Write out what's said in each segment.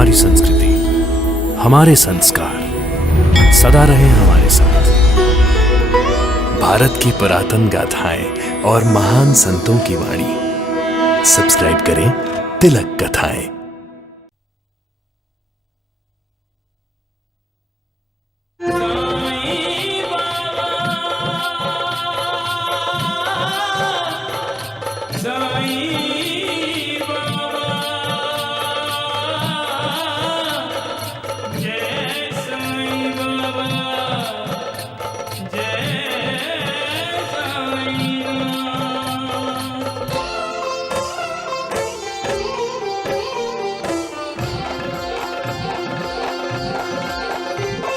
हमारी संस्कृति, हमारे संस्कार सदा रहे हमारे साथ। भारत की पुरातन गाथाएं और महान संतों की वाणी। सब्सक्राइब करें तिलक कथाएं।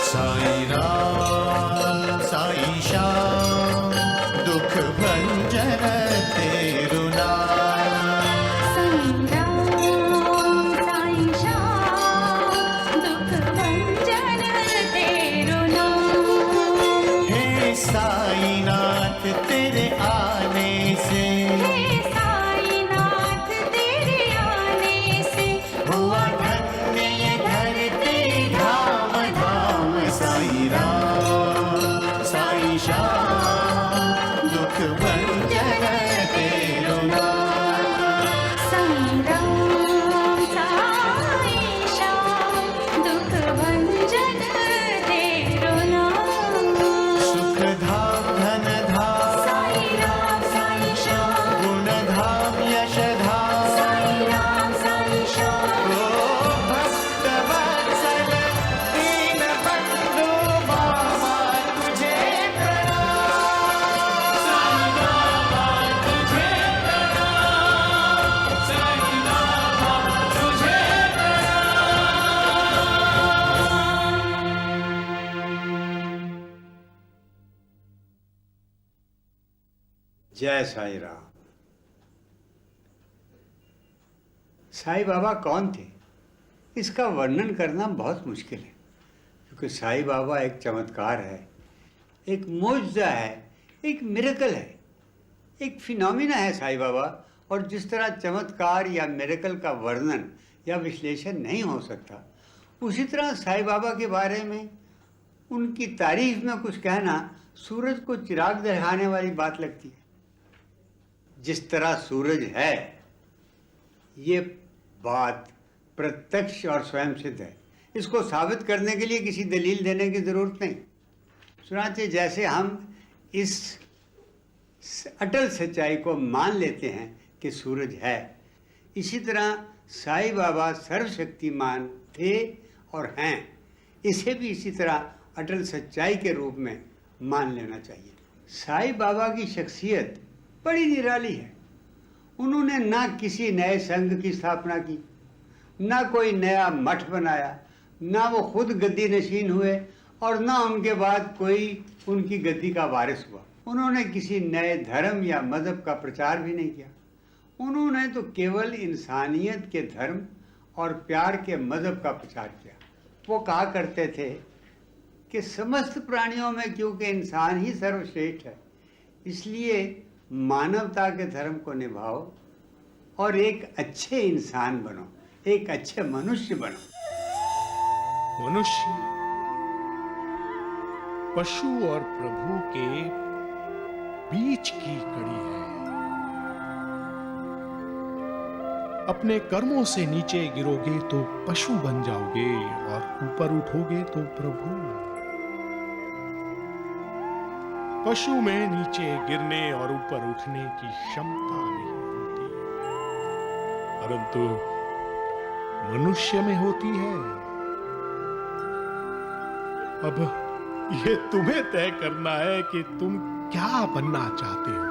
साई राम साई श्याम दुख भंजन तेरु नाम। साई राम साई श्याम दुख भंजन तेरु नाम। हे साईनाथ तेरे आने से, हे साईनाथ तेरे आने से हुआ धन्य ये धरती धाम धाम। साई राम साई श्याम दुख भंजन तेरु नाम। साई राम साई श्याम दुख भंजन तेरु नाम। सुख धाम धन धाम साई राम साई श्याम गुण धाम यश धाम। साई राम साई श्याम भक्त वत्सल दीन बंधु बाबा तुझे प्रणाम। साई बाबा तुझे प्रणाम। साई बाबा तुझे जय साई राम। साईं बाबा कौन थे, इसका वर्णन करना बहुत मुश्किल है, क्योंकि साईं बाबा एक चमत्कार है, एक मौजज़ा है, एक मिरेकल है, एक फिनोमिना है साईं बाबा। और जिस तरह चमत्कार या मिरेकल का वर्णन या विश्लेषण नहीं हो सकता, उसी तरह साईं बाबा के बारे में उनकी तारीफ में कुछ कहना सूरज को चिराग दिखाने वाली बात लगती है। जिस तरह सूरज है, ये बात प्रत्यक्ष और स्वयं सिद्ध है। इसको साबित करने के लिए किसी दलील देने की जरूरत नहीं। सुनाते जैसे हम इस अटल सच्चाई को मान लेते हैं कि सूरज है, इसी तरह साईं बाबा सर्वशक्तिमान थे और हैं। इसे भी इसी तरह अटल सच्चाई के रूप में मान लेना चाहिए। साईं बाबा की शख्सियत बड़ी निराली है। उन्होंने ना किसी नए संघ की स्थापना की, ना कोई नया मठ बनाया, ना वो खुद गद्दी नशीन हुए और ना उनके बाद कोई उनकी गद्दी का वारिस हुआ। उन्होंने किसी नए धर्म या मजहब का प्रचार भी नहीं किया। उन्होंने तो केवल इंसानियत के धर्म और प्यार के मजहब का प्रचार किया। वो कहा करते थे कि समस्त प्राणियों में क्योंकि इंसान ही सर्वश्रेष्ठ है, इसलिए मानवता के धर्म को निभाओ और एक अच्छे इंसान बनो, एक अच्छे मनुष्य बनो। मनुष्य पशु और प्रभु के बीच की कड़ी है। अपने कर्मों से नीचे गिरोगे तो पशु बन जाओगे और ऊपर उठोगे तो प्रभु। पशु में नीचे गिरने और ऊपर उठने की क्षमता नहीं होती, परंतु मनुष्य में होती है। अब ये तुम्हें तय करना है कि तुम क्या बनना चाहते हो,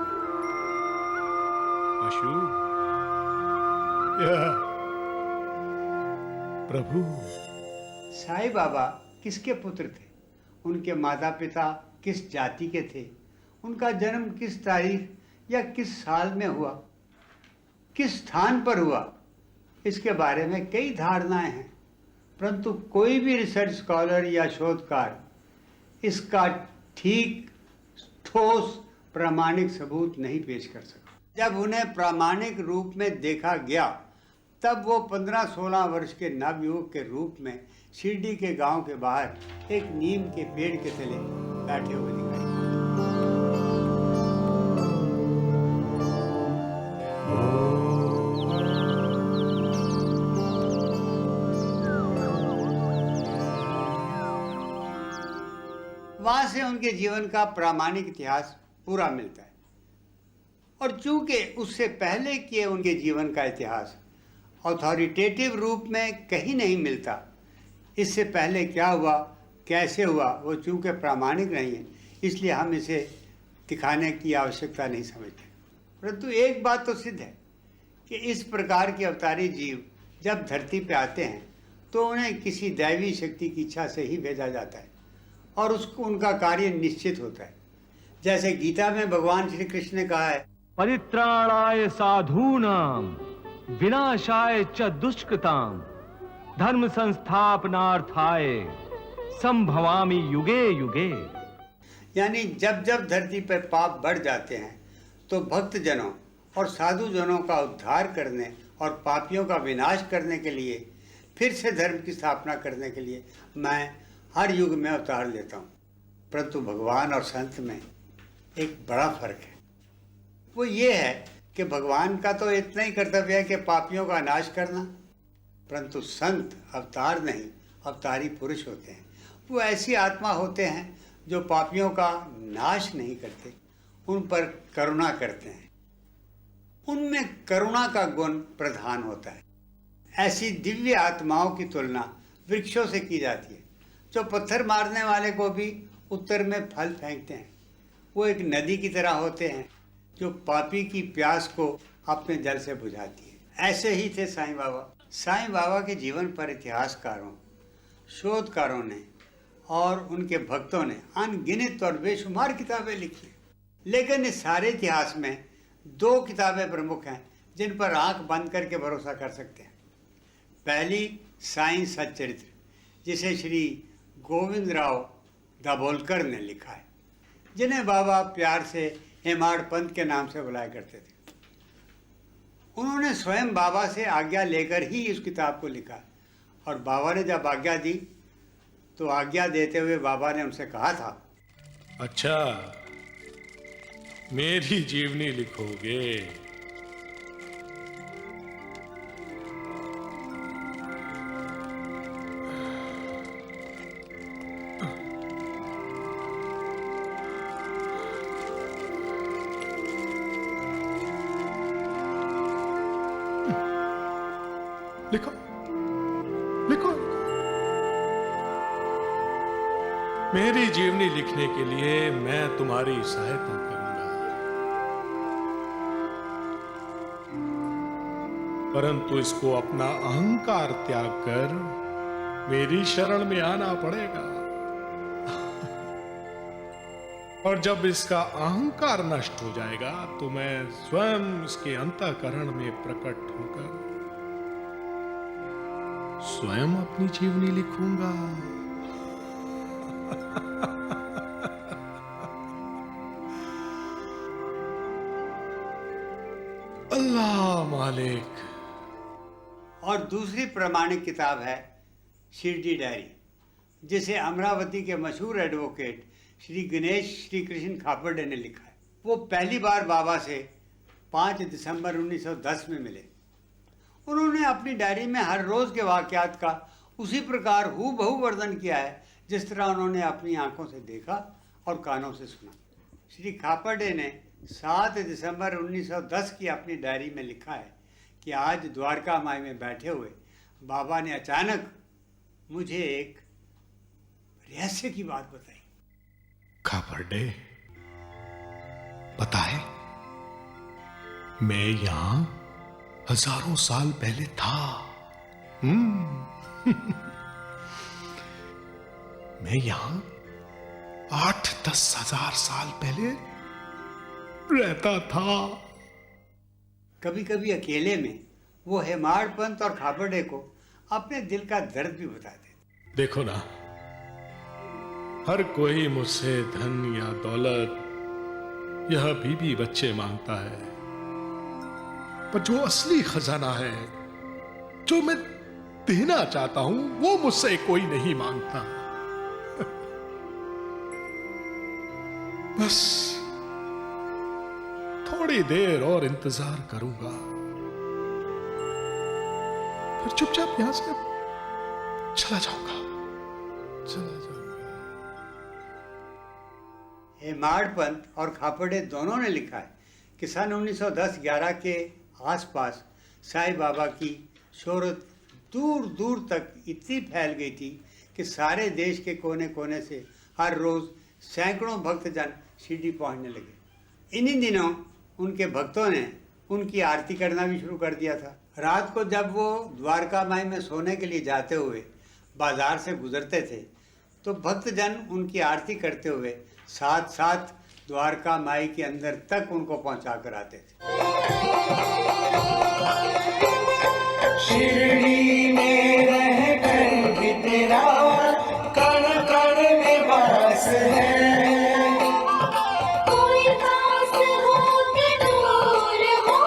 पशु या प्रभु। साईं बाबा किसके पुत्र थे, उनके माता पिता किस जाति के थे, उनका जन्म किस तारीख या किस साल में हुआ, किस स्थान पर हुआ, इसके बारे में कई धारणाएं हैं, परंतु कोई भी रिसर्च स्कॉलर या शोधकार इसका ठीक ठोस प्रामाणिक सबूत नहीं पेश कर सका। जब उन्हें प्रामाणिक रूप में देखा गया तब वो 15-16 वर्ष के नवयुवक के रूप में शिरडी के गांव के बाहर एक नीम के पेड़ के तले बैठे हुए दिखाई दिए। वहां से उनके जीवन का प्रामाणिक इतिहास पूरा मिलता है। और चूंकि उससे पहले के उनके जीवन का इतिहास अथॉरिटेटिव रूप में कहीं नहीं मिलता, इससे पहले क्या हुआ, कैसे हुआ, वो चूंकि प्रामाणिक नहीं है, इसलिए हम इसे दिखाने की आवश्यकता नहीं समझते। परंतु एक बात तो सिद्ध है कि इस प्रकार के अवतारी जीव जब धरती पे आते हैं तो उन्हें किसी दैवी शक्ति की इच्छा से ही भेजा जाता है और उसको उनका कार्य निश्चित होता है। जैसे गीता में भगवान श्री कृष्ण ने कहा है, परित्राणाय साधूनां विनाशाय च दुष्कृतां धर्म संस्थापनार्थाय संभवामि युगे युगे। यानी जब जब धरती पर पाप बढ़ जाते हैं तो भक्त जनों और साधु जनों का उद्धार करने और पापियों का विनाश करने के लिए, फिर से धर्म की स्थापना करने के लिए मैं हर युग में अवतार लेता हूँ। परंतु भगवान और संत में एक बड़ा फर्क है। वो ये है कि भगवान का तो इतना ही कर्तव्य है कि पापियों का नाश करना, परंतु संत अवतार नहीं, अवतारी पुरुष होते हैं। वो ऐसी आत्मा होते हैं जो पापियों का नाश नहीं करते, उन पर करुणा करते हैं। उनमें करुणा का गुण प्रधान होता है। ऐसी दिव्य आत्माओं की तुलना वृक्षों से की जाती है जो पत्थर मारने वाले को भी उत्तर में फल फेंकते हैं। वो एक नदी की तरह होते हैं जो पापी की प्यास को अपने जल से बुझाती है। ऐसे ही थे साईं बाबा। साईं बाबा के जीवन पर इतिहासकारों, शोधकारों ने और उनके भक्तों ने अनगिनत और बेशुमार किताबें लिखी, लेकिन इस सारे इतिहास में 2 किताबें प्रमुख हैं जिन पर आंख बंद करके भरोसा कर सकते हैं। पहली साईं सच्चरित्र, जिसे श्री गोविंदराव दाभोलकर ने लिखा है, जिन्हें बाबा प्यार से हेमाड़ पंत के नाम से बुलाया करते थे। उन्होंने स्वयं बाबा से आज्ञा लेकर ही इस किताब को लिखा, और बाबा ने जब आज्ञा दी तो आज्ञा देते हुए बाबा ने उनसे कहा था, अच्छा, मेरी जीवनी लिखोगे? लिखो लिखो। मेरी जीवनी लिखने के लिए मैं तुम्हारी सहायता करूंगा, परंतु इसको अपना अहंकार त्याग कर मेरी शरण में आना पड़ेगा। और जब इसका अहंकार नष्ट हो जाएगा तो मैं स्वयं इसके अंतःकरण में प्रकट होकर स्वयं अपनी जीवनी लिखूंगा। अल्लाह मालिक। और दूसरी प्रामाणिक किताब है शिरडी डायरी, जिसे अमरावती के मशहूर एडवोकेट श्री गणेश श्री कृष्ण खापर्डे ने लिखा है। वो पहली बार बाबा से 5 दिसंबर 1910 में मिले। उन्होंने अपनी डायरी में हर रोज़ के वाक़यात का उसी प्रकार हूबहू वर्णन किया है जिस तरह उन्होंने अपनी आंखों से देखा और कानों से सुना। श्री खापर्डे ने 7 दिसंबर 1910 की अपनी डायरी में लिखा है कि आज द्वारका माई में बैठे हुए बाबा ने अचानक मुझे एक रहस्य की बात बताई। खापर्डे, पता है, मैं यहां हजारों साल पहले था। मैं यहां 8-10 हजार साल पहले रहता था। कभी कभी अकेले में वो हेमाड़ पंत और खापर्डे को अपने दिल का दर्द भी बताते थे। देखो ना, हर कोई मुझसे धन या दौलत यह बीबी बच्चे मांगता है, पर जो असली खजाना है जो मैं देना चाहता हूं वो मुझसे कोई नहीं मांगता। बस थोड़ी देर और इंतजार करूंगा, फिर चुपचाप यहां से चला जाऊंगा। हेमाड पंत और खापड़े दोनों ने लिखा है कि सन 1910-11 के आसपास साईं बाबा की शोहरत दूर दूर तक इतनी फैल गई थी कि सारे देश के कोने कोने से हर रोज सैकड़ों भक्तजन शिरडी पहुंचने लगे। इन्हीं दिनों उनके भक्तों ने उनकी आरती करना भी शुरू कर दिया था। रात को जब वो द्वारका माई में सोने के लिए जाते हुए बाजार से गुजरते थे तो भक्तजन उनकी आरती करते हुए साथ साथ द्वारका माई के अंदर तक उनको पहुंचा कर आते थे। शिरडी में रहकर भी तेरा कण कण में वास है। कोई पास हो के दूर हो,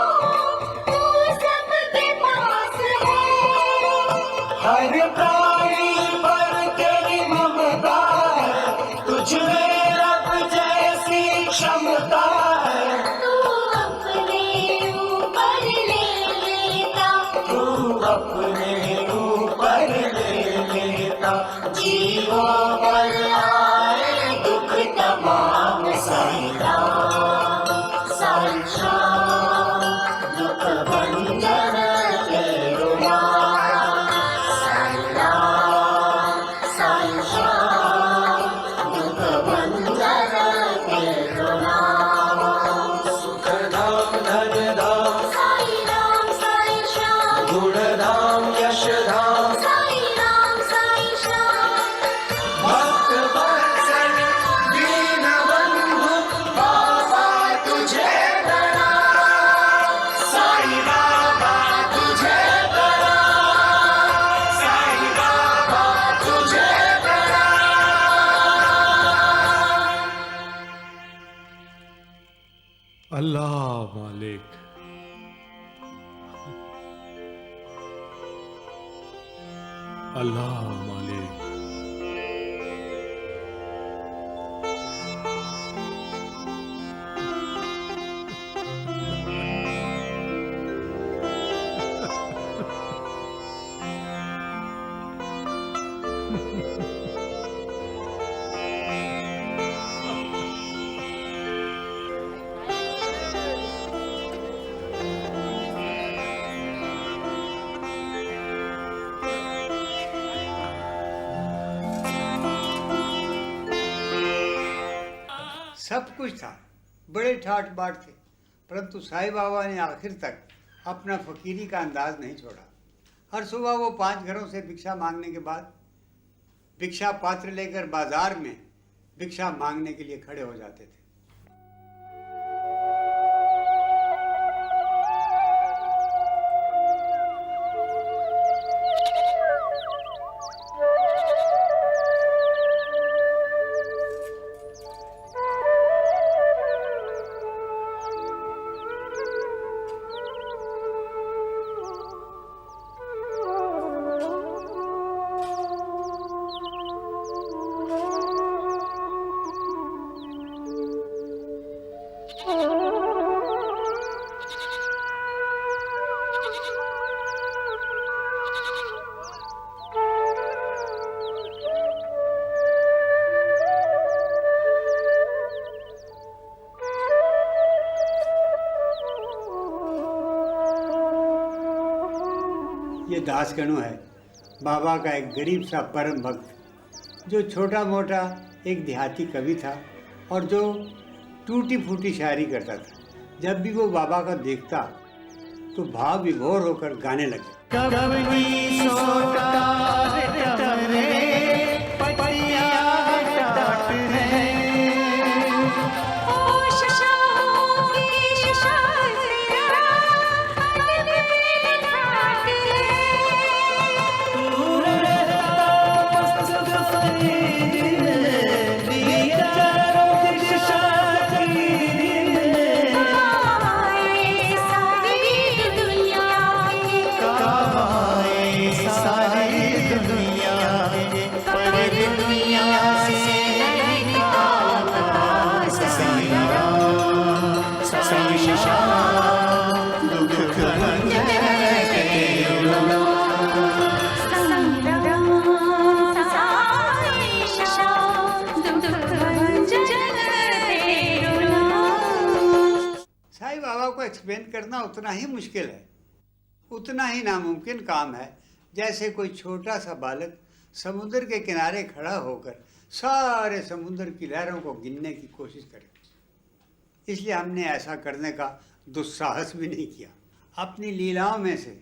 तू सबके पास है। हर प्राणी पर तेरी ममता है, तुझ में रब जैसी क्षमता है। तू अपने ऊपर ले लेता, तू अपने ऊपर ले लेता, जीवों पर आए दुख तमाम साईं राम। साईं श्याम दुख भंजन तेरो नाम। साईं राम साईं श्याम दुख भंजन तेरो नाम। सुख धाम धन धाम साईं राम साईं श्याम, गुण धाम यश धाम साईं राम साईं श्याम। भक्त वत्सल दीन बंधु बाबा तुझे प्रणाम। साईं बाबा तुझे प्रणाम। साईं बाबा तुझे प्रणाम। अल्लाह मालिक, अल्लाह मालिक। सब कुछ था, बड़े ठाट बाट थे, परंतु साईं बाबा ने आखिर तक अपना फकीरी का अंदाज नहीं छोड़ा। हर सुबह वो 5 घरों से भिक्षा मांगने के बाद भिक्षा पात्र लेकर बाजार में भिक्षा मांगने के लिए खड़े हो जाते थे। ये दासगणु है, बाबा का एक गरीब सा परम भक्त जो छोटा मोटा एक देहाती कवि था और जो टूटी फूटी शायरी करता था। जब भी वो बाबा का देखता तो भाव विभोर होकर गाने लगे। कवनी सोटा रे पटिया टाट है। होश शाहों की शायरा, अदब में ठाट है। तू रहता मस्त फरीद में, दिया चारों दिशा तीर में। आए सारी दुनिया के, कमाए एक्सप्लेन करना उतना ही मुश्किल है, उतना ही नामुमकिन काम है जैसे कोई छोटा सा बालक समुद्र के किनारे खड़ा होकर सारे समुद्र की लहरों को गिनने की कोशिश करे। इसलिए हमने ऐसा करने का दुस्साहस भी नहीं किया। अपनी लीलाओं में से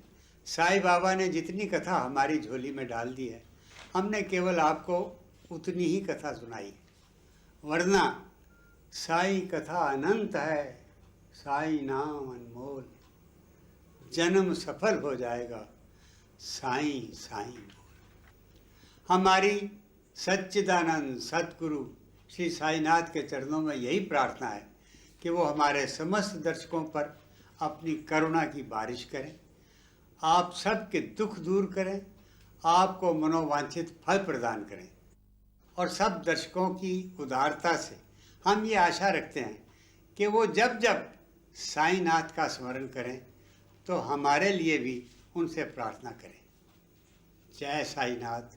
साईं बाबा ने जितनी कथा हमारी झोली में डाल दी है, हमने केवल आपको उतनी ही कथा सुनाई है, वरना साईं कथा अनंत है, साईं नाम अनमोल, जन्म सफल हो जाएगा, साईं साईं बोल। हमारी सच्चिदानंद सतगुरु श्री साईनाथ के चरणों में यही प्रार्थना है कि वो हमारे समस्त दर्शकों पर अपनी करुणा की बारिश करें, आप सबके दुख दूर करें, आपको मनोवांछित फल प्रदान करें। और सब दर्शकों की उदारता से हम ये आशा रखते हैं कि वो जब जब साईनाथ का स्मरण करें तो हमारे लिए भी उनसे प्रार्थना करें। जय साईनाथ,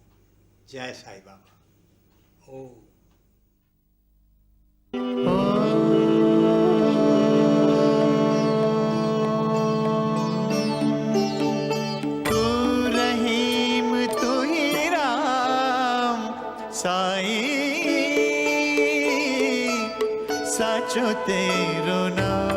जय साईं बाबा। ओम। तू रहीम तू ही राम, साईं साचो तेरो नाम।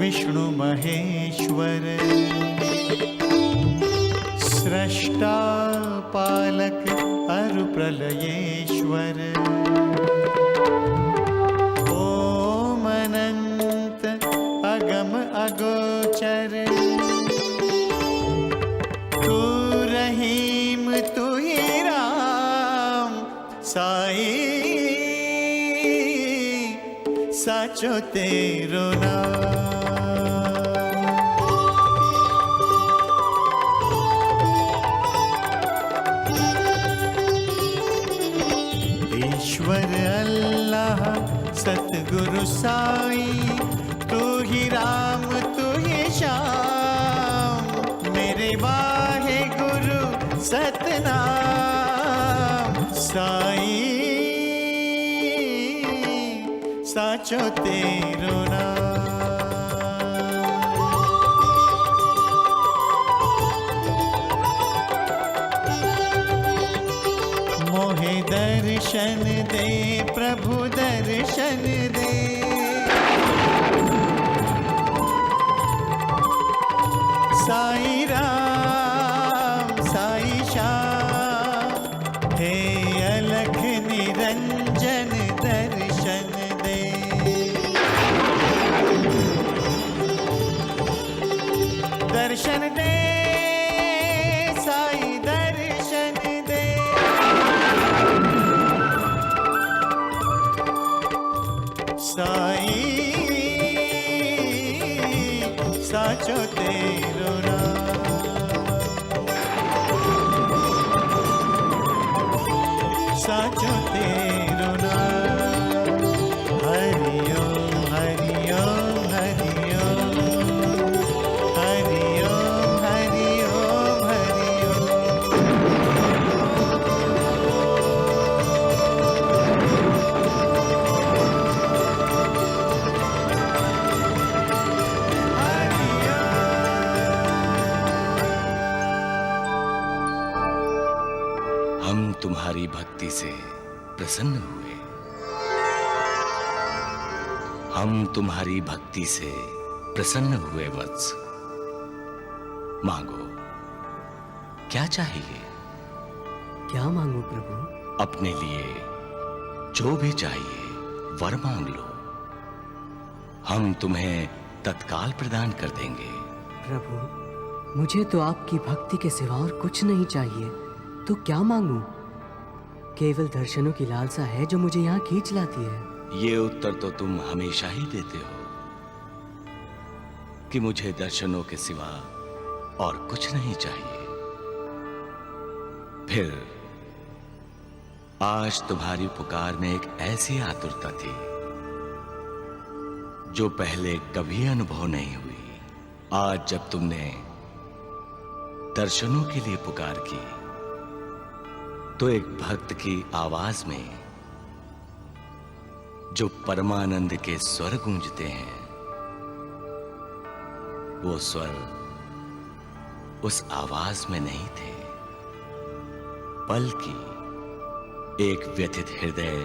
विष्णु महेश्वर, स्रष्टा पालक अरु प्रलयेश्वर, ओम अनंत अगम अगोचर, तू रहीम तू ही राम, साईं साचो तेरो नाम। ईश्वर अल्लाह सतगुरु साईं, तू ही राम तू ही श्याम, मेरे वाहे गुरु सतनाम, साईं साचो तेरो नाम। मोहे दर्शन दे प्रभु दर्शन दे, साईं राम साईं श्याम, हे अलख निरंजन दर्शन दे। दर्शन दे साईं दर्शन दे, साईं साचो तेरो नाम। साचो तेरो नाम। हरि ओम हरि ओम हरि ओम हरि ओम हरि ओम हरि हम तुम्हारी भक्ति से प्रसन्न हुए, हम तुम्हारी भक्ति से प्रसन्न हुए वत्स। मांगो, क्या चाहिए? क्या मांगू प्रभु? अपने लिए जो भी चाहिए वर मांग लो, हम तुम्हें तत्काल प्रदान कर देंगे। प्रभु, मुझे तो आपकी भक्ति के सिवा और कुछ नहीं चाहिए, तो क्या मांगूं? केवल दर्शनों की लालसा है जो मुझे यहाँ खींच लाती है। ये उत्तर तो तुम हमेशा ही देते हो कि मुझे दर्शनों के सिवा और कुछ नहीं चाहिए। फिर आज तुम्हारी पुकार में एक ऐसी आतुरता थी जो पहले कभी अनुभव नहीं हुई। आज जब तुमने दर्शनों के लिए पुकार की तो एक भक्त की आवाज में जो परमानंद के स्वर गूंजते हैं, वो स्वर उस आवाज में नहीं थे, बल्कि एक व्यथित हृदय,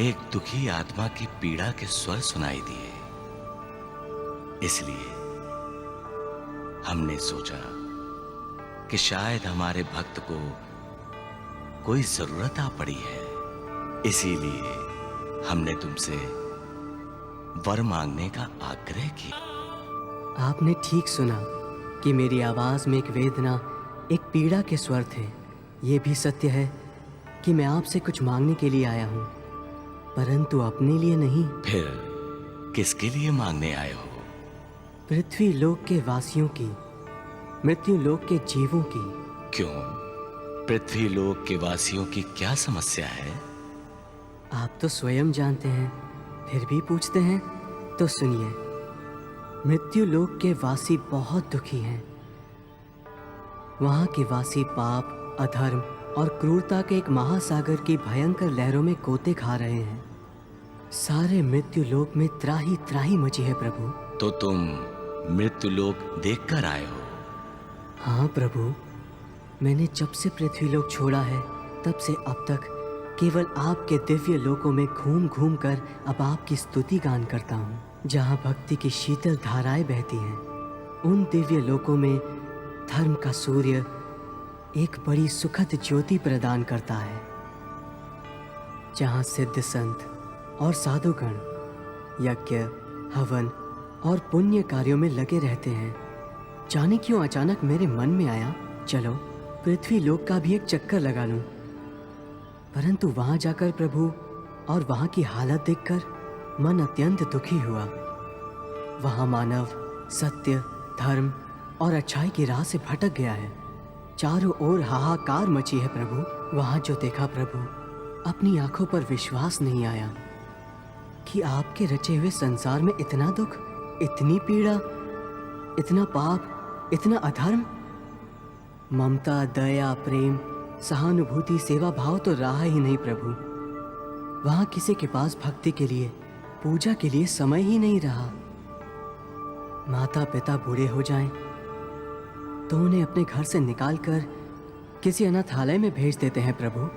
एक दुखी आत्मा की पीड़ा के स्वर सुनाई दिए। इसलिए हमने सोचा कि शायद हमारे भक्त को कोई जरूरत आ पड़ी है, इसीलिए हमने तुमसे वर मांगने का आग्रह किया। आपने ठीक सुना कि मेरी आवाज में एक वेदना, एक पीड़ा के स्वर थे। ये भी सत्य है कि मैं आपसे कुछ मांगने के लिए आया हूँ, परंतु अपने लिए नहीं। फिर किसके लिए मांगने आए हो? पृथ्वी लोक के वासियों की, मृत्यु लोक के जीवों की। क्यों? पृथ्वी लोक के वासियों की क्या समस्या है? आप तो स्वयं जानते हैं, फिर भी पूछते हैं, तो सुनिए। मृत्यु लोक के वासी बहुत दुखी हैं। वहां के वासी पाप, अधर्म और क्रूरता के एक महासागर की भयंकर लहरों में गोते खा रहे हैं। सारे मृत्यु लोक में त्राही त्राही मची है प्रभु। तो तुम मृत्यु लोक देखकर आए हो? हाँ प्रभु, मैंने जब से पृथ्वी लोक छोड़ा है तब से अब तक केवल आपके दिव्य लोकों में घूम घूम कर अब आपकी स्तुति गान करता हूँ, जहाँ भक्ति की शीतल धाराएं बहती हैं। उन दिव्य लोकों में धर्म का सूर्य एक बड़ी सुखद ज्योति प्रदान करता है, जहाँ सिद्ध संत और साधुगण यज्ञ, हवन और पुण्य कार्यों में लगे रहते हैं। जाने क्यों अचानक मेरे मन में आया, चलो पृथ्वी लोक का भी एक चक्कर लगा लूं। परंतु वहां जाकर प्रभु और वहां की हालत देखकर मन अत्यंत दुखी हुआ। वहां मानव सत्य, धर्म और अच्छाई की राह से भटक गया है। चारों ओर हाहाकार मची है प्रभु। वहां जो देखा प्रभु, अपनी आंखों पर विश्वास नहीं आया कि आपके रचे हुए संसार में इतना दुख, इतनी पीड़ा, इतना पाप, इतना अधर्म। ममता, दया, प्रेम, सहानुभूति, सेवा भाव तो रहा ही नहीं प्रभु। वहां किसी के पास भक्ति के लिए, पूजा के लिए समय ही नहीं रहा। माता पिता बूढ़े हो जाएं तो उन्हें अपने घर से निकालकर किसी अनाथालय में भेज देते हैं प्रभु।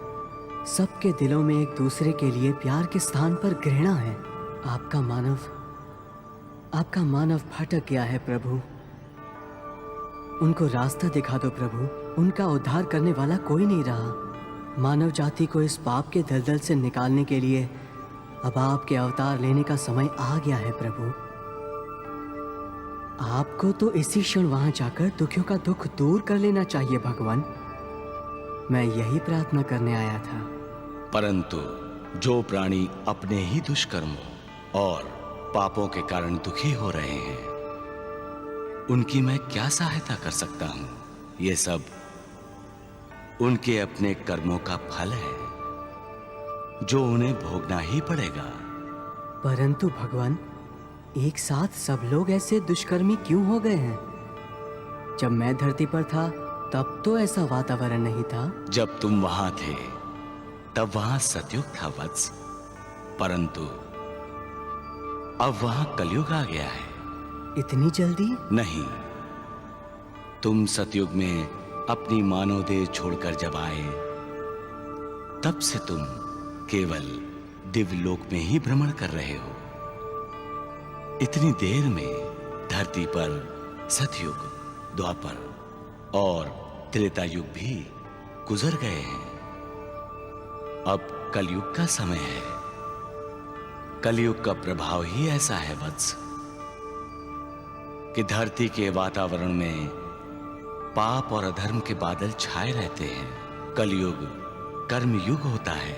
सबके दिलों में एक दूसरे के लिए प्यार के स्थान पर घृणा है। आपका मानव भटक गया है प्रभु। उनको रास्ता दिखा दो प्रभु। उनका उद्धार करने वाला कोई नहीं रहा। मानव जाति को इस पाप के दलदल से निकालने के लिए अब आपके अवतार लेने का समय आ गया है प्रभु। आपको तो इसी क्षण वहां जाकर दुखियों का दुख दूर कर लेना चाहिए भगवान। मैं यही प्रार्थना करने आया था। परंतु जो प्राणी अपने ही दुष्कर्मों और पापों के कारण दुखी हो रहे हैं, उनकी मैं क्या सहायता कर सकता हूं? ये सब उनके अपने कर्मों का फल है जो उन्हें भोगना ही पड़ेगा। परंतु भगवान, एक साथ सब लोग ऐसे दुष्कर्मी क्यों हो गए हैं? जब मैं धरती पर था तब तो ऐसा वातावरण नहीं था। जब तुम वहां थे तब वहां सतयुग था वत्स, परंतु अब वहां कलयुग आ गया है। इतनी जल्दी? नहीं, तुम सतयुग में अपनी मानव देह छोड़कर जब आए तब से तुम केवल दिव्य लोक में ही भ्रमण कर रहे हो। इतनी देर में धरती पर सतयुग, द्वापर और त्रेता युग भी गुजर गए हैं। अब कलयुग का समय है। कलयुग का प्रभाव ही ऐसा है वत्स। कि धरती के वातावरण में पाप और अधर्म के बादल छाए रहते हैं। कलयुग कर्म युग होता है।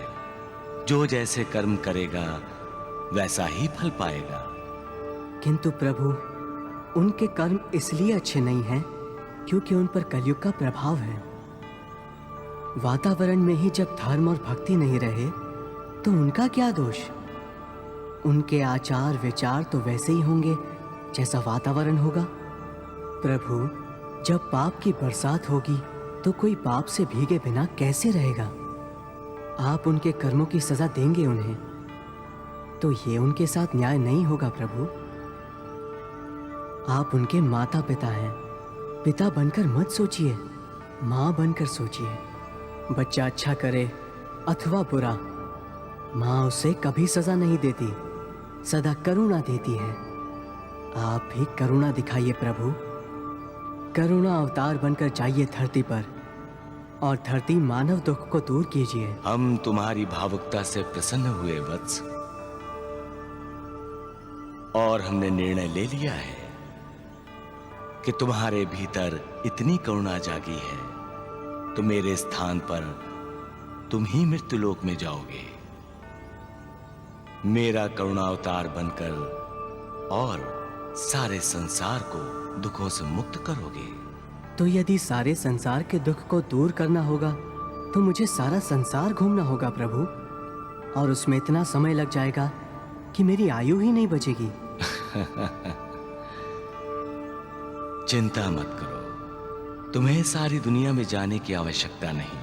जो जैसे कर्म करेगा वैसा ही फल पाएगा। किंतु प्रभु, उनके कर्म इसलिए अच्छे नहीं हैं क्योंकि उन पर कलयुग का प्रभाव है। वातावरण में ही जब धर्म और भक्ति नहीं रहे तो उनका क्या दोष? उनके आचार विचार तो वैसे ही होंगे जैसा वातावरण होगा। प्रभु, जब पाप की बरसात होगी तो कोई पाप से भीगे बिना कैसे रहेगा? आप उनके कर्मों की सजा देंगे उन्हें, तो ये उनके साथ न्याय नहीं होगा प्रभु। आप उनके माता पिता हैं। पिता बनकर मत सोचिए, माँ बनकर सोचिए। बच्चा अच्छा करे अथवा बुरा, माँ उसे कभी सजा नहीं देती, सदा करुणा देती है। आप भी करुणा दिखाइए प्रभु। करुणा अवतार बनकर जाइए धरती पर और धरती मानव दुख को दूर कीजिए। हम तुम्हारी भावुकता से प्रसन्न हुए वत्स, और हमने निर्णय ले लिया है कि तुम्हारे भीतर इतनी करुणा जागी है तो मेरे स्थान पर तुम ही मृत्युलोक में जाओगे, मेरा करुणावतार बनकर, और सारे संसार को दुखों से मुक्त करोगे। तो यदि सारे संसार के दुख को दूर करना होगा तो मुझे सारा संसार घूमना होगा प्रभु, और उसमें इतना समय लग जाएगा कि मेरी आयु ही नहीं बचेगी। चिंता मत करो, तुम्हें सारी दुनिया में जाने की आवश्यकता नहीं।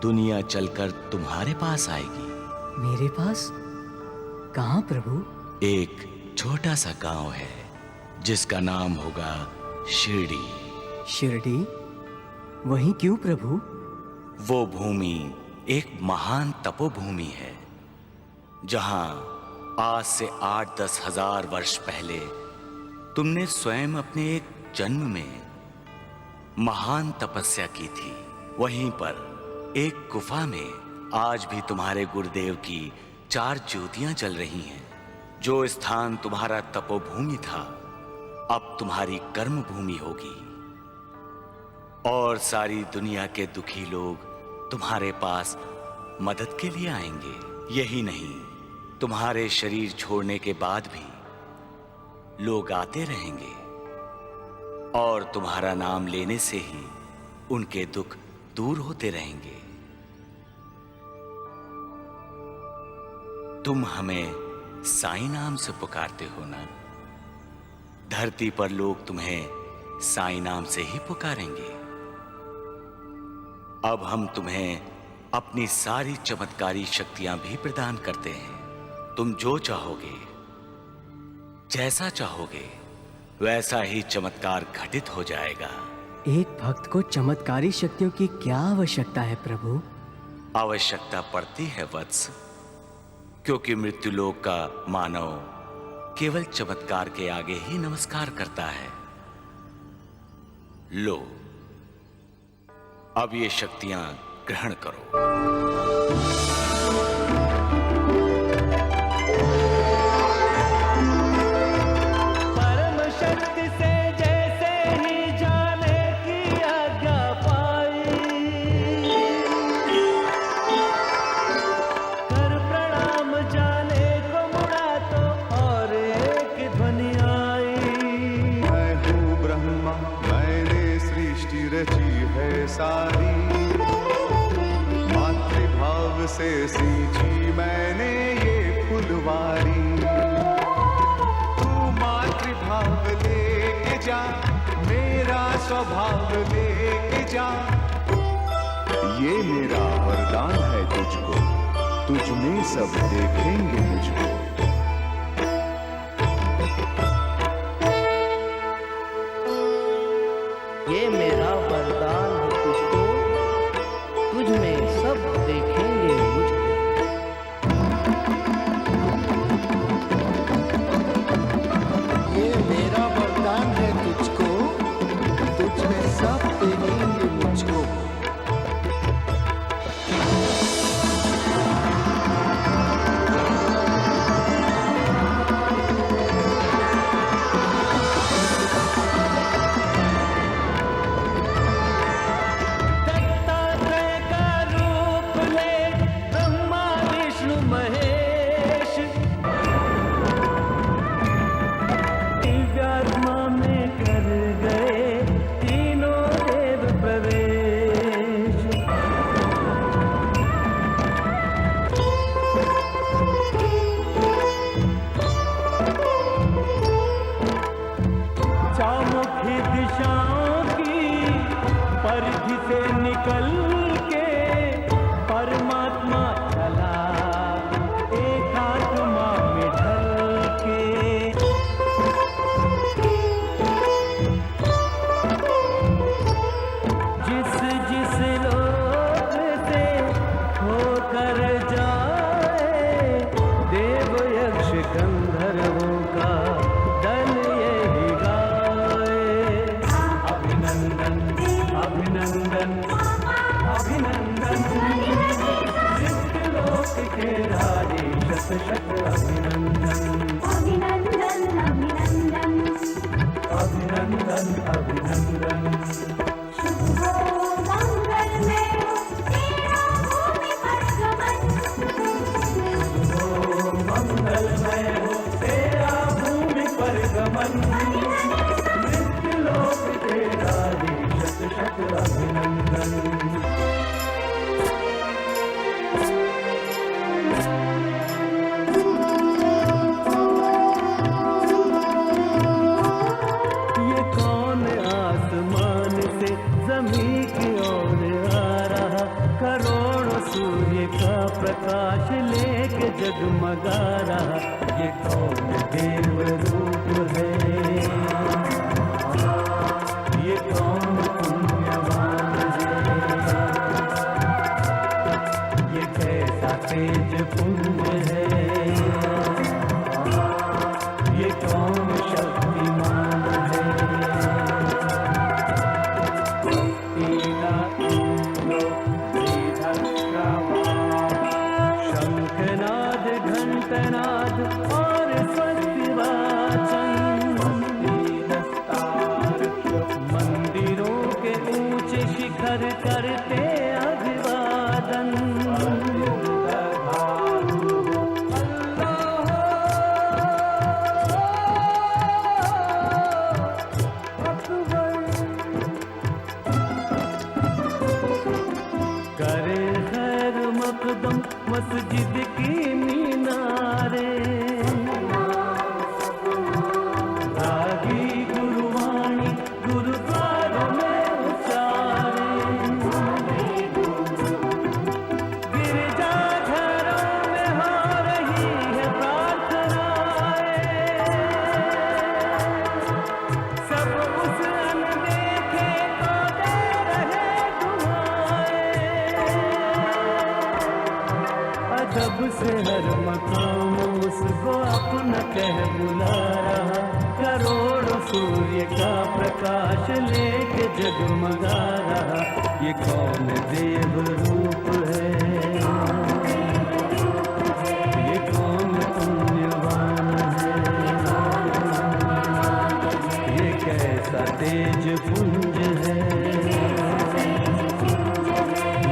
दुनिया चलकर तुम्हारे पास आएगी। मेरे पास? कहाँ प्रभु? एक छोटा सा गांव है जिसका नाम होगा शिरडी। शिरडी? वहीं क्यों प्रभु? वो भूमि एक महान तपोभूमि है जहां आज से 8-10 हजार वर्ष पहले तुमने स्वयं अपने एक जन्म में महान तपस्या की थी। वहीं पर एक गुफा में आज भी तुम्हारे गुरुदेव की 4 ज्योतियां जल रही हैं। जो स्थान तुम्हारा तपोभूमि था अब तुम्हारी कर्म भूमि होगी, और सारी दुनिया के दुखी लोग तुम्हारे पास मदद के लिए आएंगे। यही नहीं, तुम्हारे शरीर छोड़ने के बाद भी लोग आते रहेंगे और तुम्हारा नाम लेने से ही उनके दुख दूर होते रहेंगे। तुम हमें साईं नाम से पुकारते हो ना? धरती पर लोग तुम्हें साईं नाम से ही पुकारेंगे। अब हम तुम्हें अपनी सारी चमत्कारी शक्तियां भी प्रदान करते हैं। तुम जो चाहोगे, जैसा चाहोगे, वैसा ही चमत्कार घटित हो जाएगा। एक भक्त को चमत्कारी शक्तियों की क्या आवश्यकता है प्रभु? आवश्यकता पड़ती है वत्स, क्योंकि मृत्युलोक का मानव केवल चमत्कार के आगे ही नमस्कार करता है। लो, अब ये शक्तियां ग्रहण करो। परम शक्ति से जैसे ही जाने की आज्ञा पाई, कर प्रणाम जाने को मुड़ा तो और एक ध्वनि आई। मैं हूँ ब्रह्मा, मैंने सृष्टि रची है सारी, मातृभाव से सींची मैंने ये फुलवारी। तू मातृभाव लेके जा, मेरा स्वभाव लेके जा, ये मेरा वरदान है तुझको, तुझ में सब देखेंगे मुझको। ये मेरा वरदान है तुझको, तुझ में सब देखेंगे मुझको। ये मेरा वरदान है तुझको, तुझ में सब देखेंगे मुझको। तेरा रे शत शत अभिनंदन। अभिनंदन अभिनंदन अभिनंदन अभिनंदन। शुभ हो मंगलमय हो तेरा भूमि पर गमन। हो मंगलमय हो तेरा भूमि पर गमन। मृत्यु लोक तेरा रे शत शत अभिनंदन। ये कौन आसमान से जमीन की ओर आ रहा, करोड़ों सूर्य का प्रकाश लेके जगमगा रहा। ये कौन देव रूप है, ये कौन पुण्यवान है, ये कैसा तेज पुंज है, ये कौन शक्तिमान है। ईना इंद्रो श्रीधर्षवा, शंखनाद घंटनाद और स्वस्ति वाचन। मंदिरों के ऊंचे शिखर करते अभिवादन। करे खैर मकदम मस्जिद की मीनारे, रागी गुरुवाणी गुरुद्वार में उचारे। गिरजाघरों में हो रही है प्रार्थनाएं, सब उस अनदेखे को दे रहे दुआएं। अजब से हर मकाम उसको अपना कह बुला रहा, करोड़ों सूर्य का प्रकाश लेके जगमगा रहा। ये कौन देव रूप है, ये कौन पुण्यवान है, ये कैसा तेज पुंज है,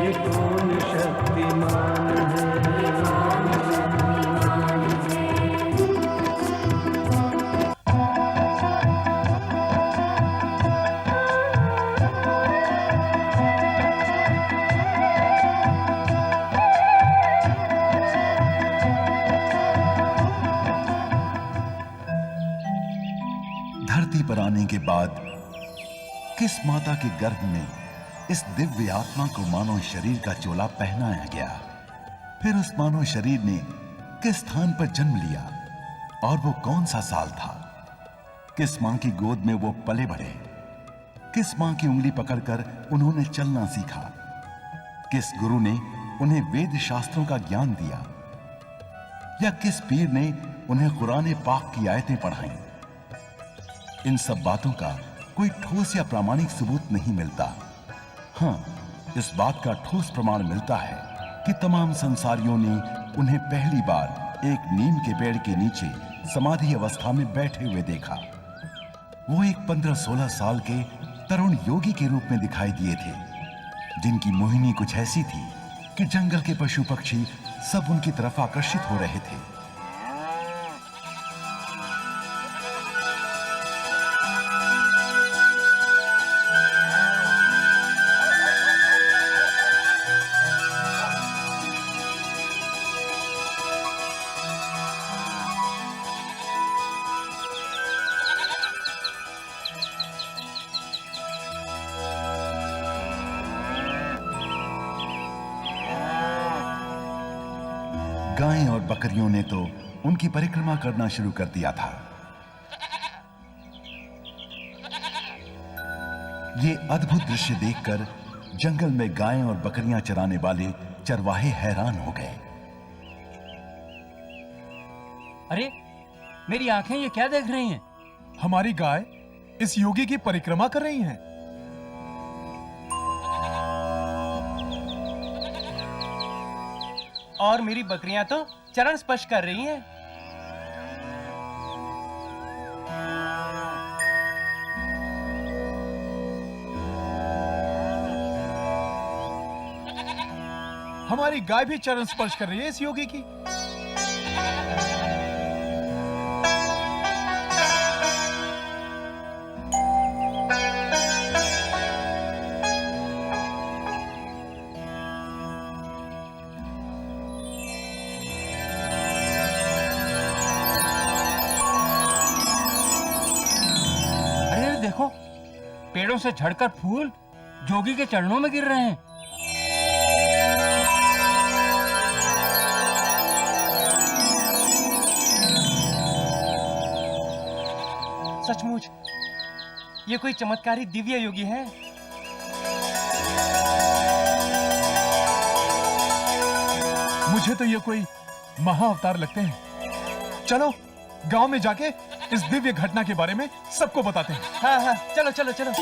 ये कौन शक्तिमान है। धरती पर आने के बाद किस माता के गर्भ में इस दिव्य आत्मा को मानव शरीर का चोला पहनाया गया, फिर उस मानव शरीर ने किस स्थान पर जन्म लिया और वो कौन सा साल था, किस मां की गोद में वो पले बढ़े, किस मां की उंगली पकड़कर उन्होंने चलना सीखा, किस गुरु ने उन्हें वेद शास्त्रों का ज्ञान दिया, या किस पीर ने उन्हें कुरान पाक की आयतें पढ़ाईं। इन सब बातों का कोई ठोस या प्रामाणिक सबूत नहीं मिलता। हां, इस बात का ठोस प्रमाण मिलता है कि तमाम संसारियों ने उन्हें पहली बार एक नीम के पेड़ के नीचे समाधि अवस्था में बैठे हुए देखा। वो एक 15-16 साल के तरुण योगी के रूप में दिखाई दिए थे, जिनकी मोहिनी कुछ ऐसी थी कि जंगल के पशु पक्षी सब उनकी तरफ आकर्षित हो रहे थे। गायें और बकरियों ने तो उनकी परिक्रमा करना शुरू कर दिया था। ये अद्भुत दृश्य देखकर जंगल में गायें और बकरियां चराने वाले चरवाहे हैरान हो गए। अरे, मेरी आंखें ये क्या देख रही हैं? हमारी गाय इस योगी की परिक्रमा कर रही हैं। और मेरी बकरियां तो चरण स्पर्श कर रही हैं। हमारी गाय भी चरण स्पर्श कर रही है इस योगी की। अरे देखो, पेड़ों से झड़कर फूल जोगी के चरणों में गिर रहे हैं। सचमुच ये कोई चमत्कारी दिव्य योगी है। मुझे तो ये कोई महाअवतार लगते हैं। चलो गांव में जाके इस दिव्य घटना के बारे में सबको बताते हैं। हाँ हाँ, चलो चलो चलो।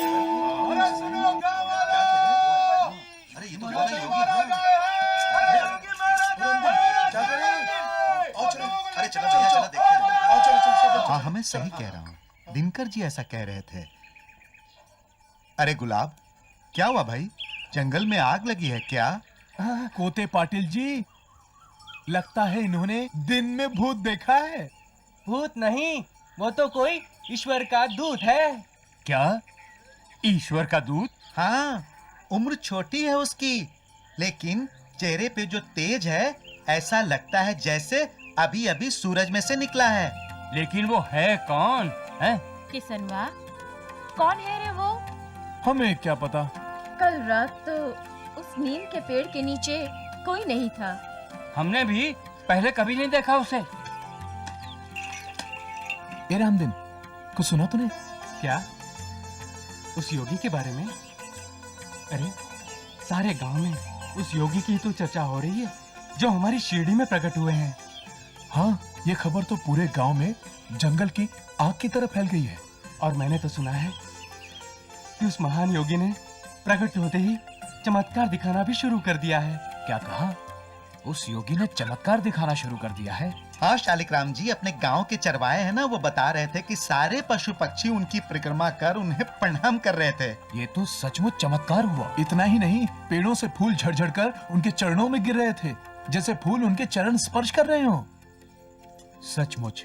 हाँ, हमें सही कह रहा हूँ। दिनकर जी ऐसा कह रहे थे। अरे गुलाब, क्या हुआ भाई? जंगल में आग लगी है क्या? कोते पाटिल जी, लगता है इन्होंने दिन में भूत देखा है। भूत नहीं, वो तो कोई ईश्वर का दूत है। क्या? ईश्वर का दूत? हाँ, उम्र छोटी है उसकी, लेकिन चेहरे पे जो तेज है, ऐसा लगता है जैसे अभी अभी सूरज में से निकला है। लेकिन वो है कौन है? किसनवा, कौन है रे वो? हमें क्या पता। कल रात तो उस नीम के पेड़ के नीचे कोई नहीं था। हमने भी पहले कभी नहीं देखा उसे। ए रामदिन, कुछ सुना तूने? क्या? उस योगी के बारे में? अरे सारे गांव में उस योगी की तो चर्चा हो रही है जो हमारी शिरडी में प्रकट हुए हैं। हाँ, ये खबर तो पूरे गांव में जंगल की आग की तरह फैल गई है। और मैंने तो सुना है कि उस महान योगी ने प्रकट होते ही चमत्कार दिखाना भी शुरू कर दिया है। क्या कहा? उस योगी ने चमत्कार दिखाना शुरू कर दिया है? हाँ शालिग्राम जी, अपने गांव के चरवाहे हैं ना, वो बता रहे थे कि सारे पशु पक्षी उनकी परिक्रमा कर उन्हें प्रणाम कर रहे थे। ये तो सचमुच चमत्कार हुआ। इतना ही नहीं, पेड़ों से फूल झड़-झड़ कर उनके चरणों में गिर रहे थे, जैसे फूल उनके चरण स्पर्श कर रहे हो। सचमुच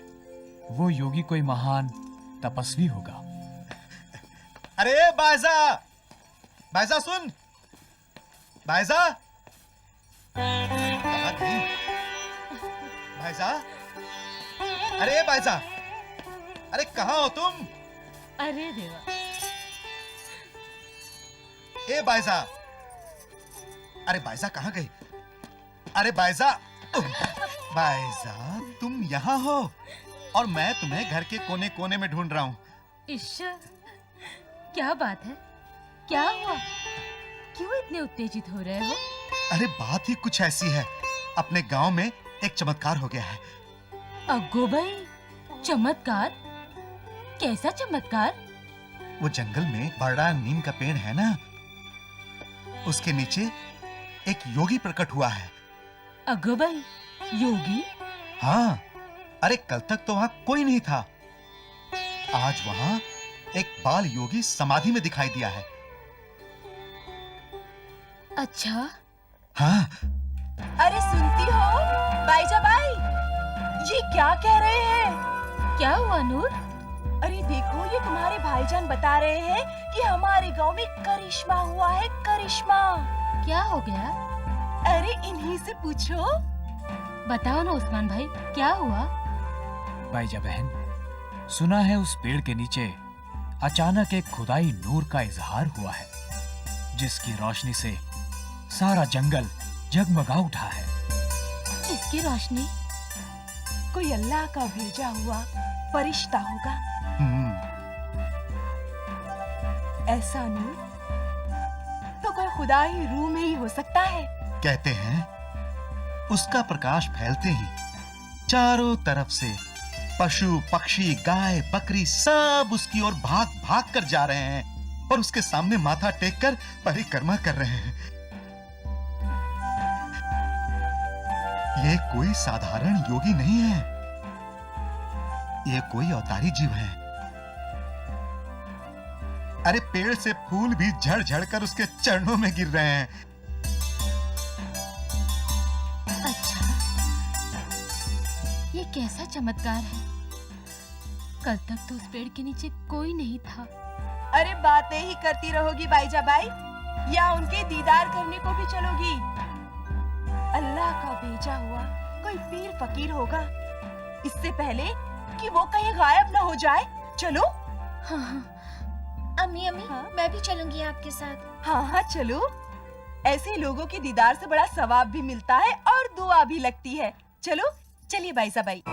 वो योगी कोई महान तपस्वी होगा। अरे बायजा, बायजा सुन, बायजा, कहाँ गई? बायजा, अरे बायजा, अरे कहाँ हो तुम? अरे देवा। ए बायजा, अरे बायजा कहाँ गई? अरे बायजा, बायजा तुम यहाँ हो और मैं तुम्हें घर के कोने कोने में ढूंढ रहा हूँ। ईश्वर, क्या बात है? क्या हुआ? क्यों इतने उत्तेजित हो रहे हो? अरे बात ही कुछ ऐसी है, अपने गांव में एक चमत्कार हो गया है। अग्गो भाई, चमत्कार? कैसा चमत्कार? वो जंगल में बड़ा नीम का पेड़ है ना, उसके नीचे एक योगी प्रकट हुआ है। अग्गो भाई, योगी? हाँ, अरे कल तक तो वहां कोई नहीं था, आज वहां एक बाल योगी समाधि में दिखाई दिया है। अच्छा? हाँ। अरे सुनती हो बाईजा बाई, ये क्या कह रहे हैं? क्या हुआ नूर? अरे देखो, ये तुम्हारे भाईजान बता रहे हैं कि हमारे गांव में करिश्मा हुआ है, करिश्मा। क्या हो गया? अरे इन्हीं से पूछो। बताओ ना उस्मान भाई, क्या हुआ? बाईजा बहन, सुना है उस पेड़ के नीचे अचानक एक खुदाई नूर का इजहार हुआ है, जिसकी रोशनी से सारा जंगल जगमगा उठा है। किसकी रोशनी? कोई अल्लाह का भेजा हुआ फरिश्ता होगा। ऐसा नूर तो कोई खुदा ही रूह में ही हो सकता है। कहते हैं उसका प्रकाश फैलते ही चारों तरफ से पशु पक्षी गाय बकरी सब उसकी ओर भाग भाग कर जा रहे हैं और उसके सामने माथा टेक कर परिक्रमा कर रहे हैं। ये कोई साधारण योगी नहीं है, ये कोई अवतारी जीव है। अरे पेड़ से फूल भी झड़ झड़ कर उसके चरणों में गिर रहे हैं। अच्छा, ये कैसा चमत्कार है? कल तक तो उस पेड़ के नीचे कोई नहीं था। अरे बातें ही करती रहोगी बाईजाबाई, या उनके दीदार करने को भी चलोगी? अल्लाह का भेजा हुआ कोई पीर फकीर होगा, इससे पहले कि वो कहीं गायब ना हो जाए। चलो। हाँ हाँ। अम्मी मैं भी चलूंगी आपके साथ। हाँ हाँ चलो, ऐसे लोगों के दीदार से बड़ा सवाब भी मिलता है और दुआ भी लगती है। चलो चलिए बाईजाबाई।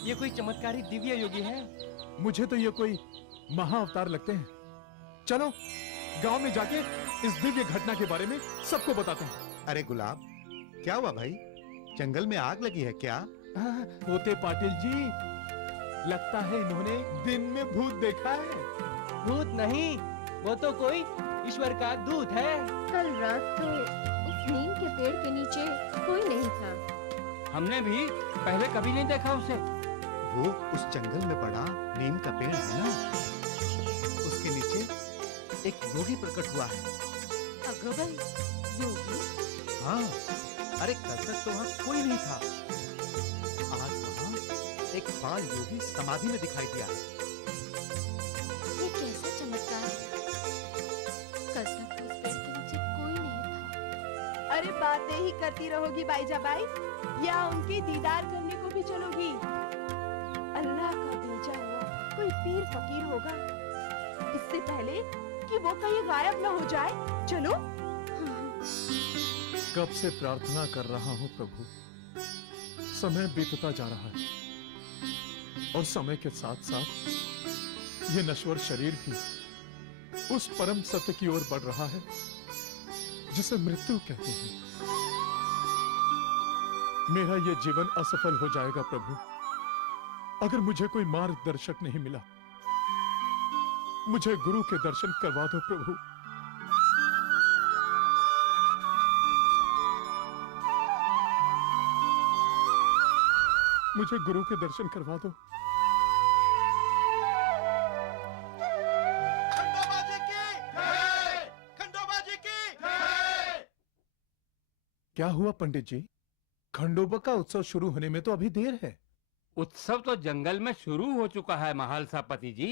ये कोई चमत्कारी दिव्य योगी है। मुझे तो ये कोई महाअवतार लगते हैं। चलो गांव में जाके इस दिव्य घटना के बारे में सबको बताते हैं। अरे गुलाब, क्या हुआ भाई? जंगल में आग लगी है क्या? होते पाटिल जी, लगता है इन्होंने दिन में भूत देखा है। भूत नहीं, वो तो कोई ईश्वर का दूत है। कल रात तो उस नीम के पेड़ के नीचे कोई नहीं था। हमने भी पहले कभी नहीं देखा उसे। वो उस जंगल में बड़ा नीम का पेड़ है ना, उसके नीचे एक योगी प्रकट हुआ है। अगबई, योगी? हाँ, अरे कल तक तो वहाँ कोई नहीं था, आज वहाँ एक बाल योगी समाधि में दिखाई दिया। ये कैसा चमत्कार है? कल तक तो उस पेड़ के नीचे कोई नहीं था। अरे बातें ही करती रहोगी बाईजाबाई, या उनके दीदार करने को भी चलोगी? अल्लाह का भेजा हुआ कोई पीर फकीर होगा, इससे पहले कि वो कहीं गायब न हो जाए। चलो। कब से प्रार्थना कर रहा हूँ प्रभु, समय बीतता जा रहा है और समय के साथ साथ ये नश्वर शरीर भी उस परम सत्य की ओर बढ़ रहा है जिसे मृत्यु कहते हैं। मेरा ये जीवन असफल हो जाएगा प्रभु, अगर मुझे कोई मार्गदर्शक नहीं मिला। मुझे गुरु के दर्शन करवा दो प्रभु। मुझे गुरु के दर्शन करवा दो। क्या हुआ पंडित जी? खंडोबा का उत्सव शुरू होने में तो अभी देर है। उत्सव तो जंगल में शुरू हो चुका है महालसापति जी।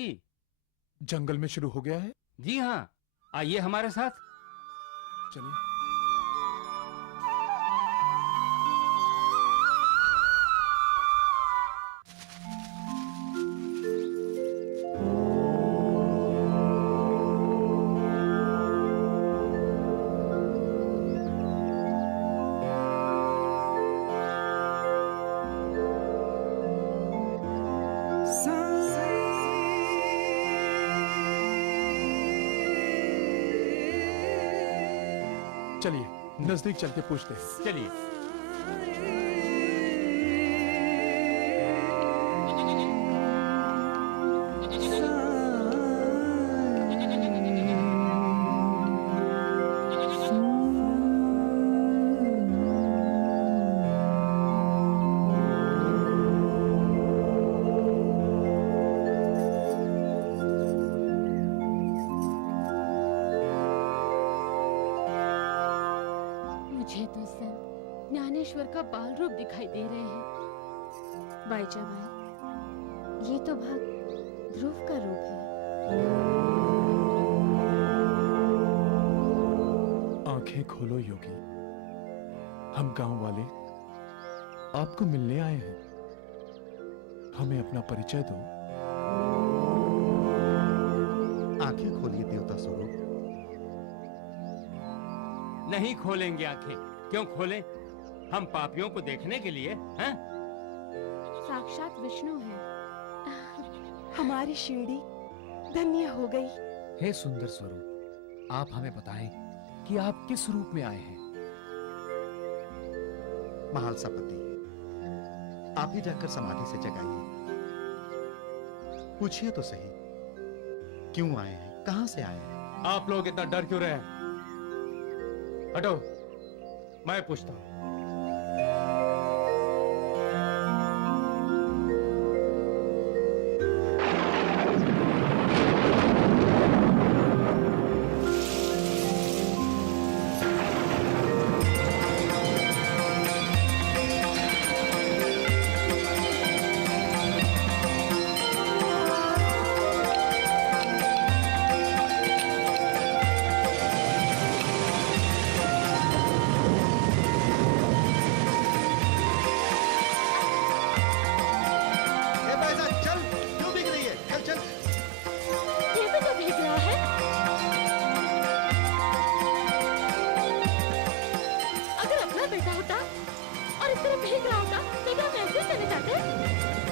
जंगल में शुरू हो गया है? जी हाँ, आइए हमारे साथ। चलिए। चलिए नजदीक चल के पूछते हैं। चलिए। मुझे तो सर ज्ञानेश्वर का बाल रूप दिखाई दे रहे हैं। बाईजाबाई, ये तो भाग ध्रुव का रूप है। आंखें खोलो योगी, हम गांव वाले आपको मिलने आए हैं। हमें अपना परिचय दो। आंखें खोलिए देवता स्वरूप। नहीं खोलेंगे आंखें। क्यों खोलें? हम पापियों को देखने के लिए हैं? साक्षात विष्णु है। हमारी शिरडी धन्य हो गई। हे सुंदर स्वरूप, आप हमें बताएं कि आप किस रूप में आए हैं। महालसापति, आप ही जाकर समाधि से जगाइए। पूछिए तो सही, क्यों आए हैं, कहां से आए हैं? आप लोग इतना डर क्यों रहे हैं? हटो, मैं पूछता हूं।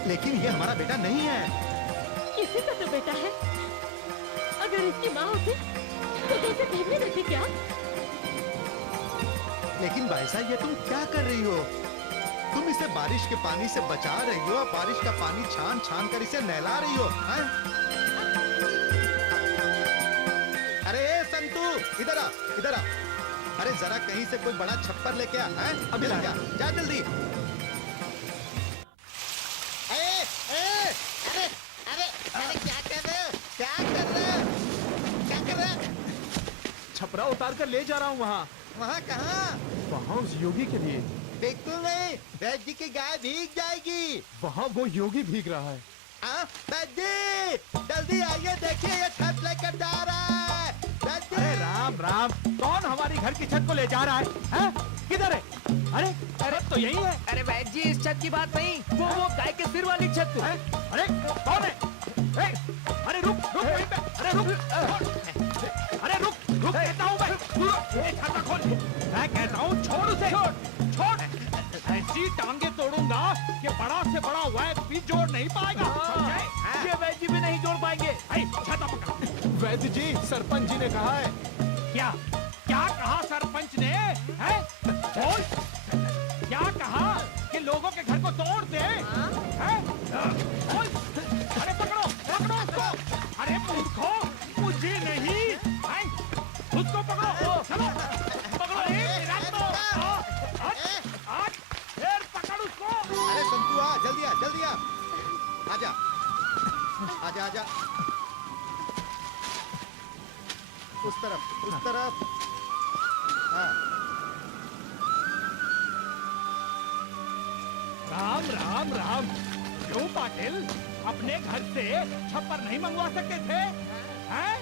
लेकिन ये हमारा बेटा नहीं है। किसी का तो बेटा है। अगर इसकी माँ होती तो कैसे भीगने देती क्या? लेकिन भाई साहब, ये तुम क्या कर रही हो? तुम इसे बारिश के पानी से बचा रही हो, बारिश का पानी छान छान कर इसे नहला रही हो, हैं? अरे ए संतू, इधर आ, इधर आ। अरे जरा कहीं से कोई बड़ा छप्पर लेके आ, हैं? अभी ला, जा जल्दी। छपरा उतार कर ले जा रहा हूँ वहाँ। वहाँ कहाँ? वहाँ उस योगी के लिए। बिल्कुल नहीं, वैद्य जी की गाय भीग जाएगी। वहाँ वो योगी भीग रहा है। वैद्य जी, जल्दी आइए, देखिए ये छत लेकर जा रहा है। वैद्य। अरे राम राम, कौन हमारी घर की छत को ले जा रहा है? किधर है? अरे अरे तो यही है। अरे वैद्य जी, इस छत की बात नहीं, वो गाय के सिर वाली छत है। अरे कौन है? अरे रुक रुक वहीं पे। अरे रुक, अरे रुक रुक कहता हूँ मैं। छाता खोल, मैं कहता हूँ छोड़ उसे, छोड़। ऐसी टांगे तोड़ूंगा कि बड़ा से बड़ा वैद्य भी जोड़ नहीं पाएगा। ये वैद्य जी भी नहीं जोड़ पाएंगे। छाता पकड़। वैद्य जी, सरपंच जी ने कहा है। क्या क्या कहा सरपंच ने? है बोल, क्या कहा कि लोगों के घर को तोड़ दे? हैं? बोल। अरे पकड़ो पकड़ो उसको। अरे मूर्खो, मुझे नहीं, उसको पकड़ो। चलो पकड़ो, आज फिर पकड़ उसको। अरे संतू आ, जल्दी आ, जल्दी आ। आजा आजा आजा। उस तरफ, उस तरफ। हाँ। राम राम राम। क्यों पाटिल, अपने घर से छप्पर नहीं मंगवा सकते थे? हैं?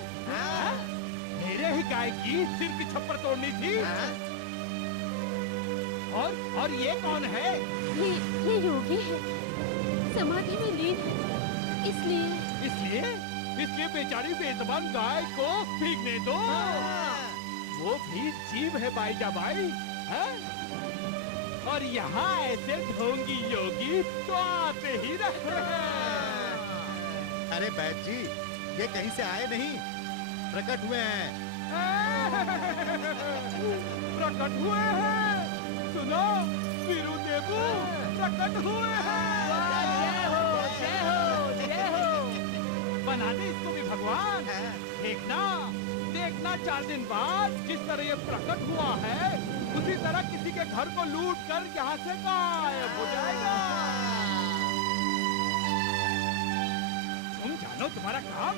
मेरे ही गाय की सिर की छप्पर तोड़नी थी। और ये कौन है? ये योगी है, समाधि में लीन है, इसलिए बेचारी बेज़बान गाय को भीगने दो। वो भी जीव है बाईजाबाई, है? और यहाँ ऐसे ढोंगी योगी तो आते ही रहते हैं। अरे वैद्य जी, ये कहीं से आए नहीं, प्रकट हुए हैं। प्रकट हुए हैं? सुनो वीरू देवू, प्रकट हुए हैं। जय हो जय हो जय हो। बना दे इसको भी भगवान। देखना 4 दिन बाद जिस तरह ये प्रकट हुआ है, उसी तरह किसी के घर को लूट कर यहाँ से गायब हो जाएगा। तुम जानो तुम्हारा काम,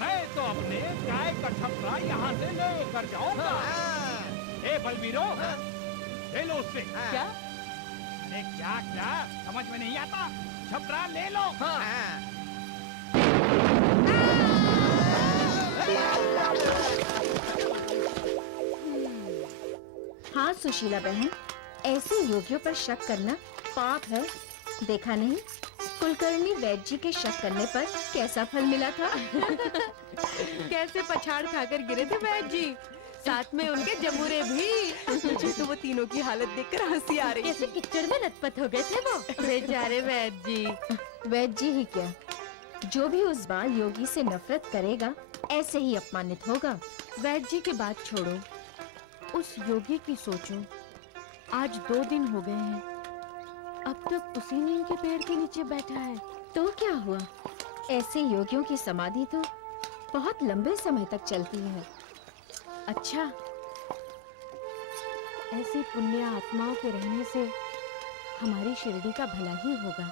मैं तो अपने गाय का छपरा यहाँ से लेकर जाऊंगा। ए बलवीरो, ले लो उससे। क्या? अरे क्या समझ में नहीं आता? छपरा ले लो। हाँ सुशीला बहन, ऐसे योगियों पर शक करना पाप है। देखा नहीं कुलकर्णी वैद्य जी के शक करने पर कैसा फल मिला था? कैसे पछाड़ खाकर गिरे थे वैद्य जी, साथ में उनके जमूरे भी। मुझे तो वो तीनों की हालत देखकर हंसी आ रही। कैसे किचड़ में लथपथ हो गए थे वो बेचारे वैद्य जी। वैद्य जी ही क्या, जो भी उस बाल योगी से नफरत करेगा ऐसे ही अपमानित होगा। वैद्य जी की बात छोड़ो, उस योगी की सोचो। आज 2 दिन हो गए हैं, अब तक उसी नीम के पेड़ के नीचे बैठा है। तो क्या हुआ, ऐसे योगियों की समाधि तो बहुत लंबे समय तक चलती है। अच्छा, ऐसी पुण्य आत्माओं के रहने से हमारी शिरडी का भला ही होगा।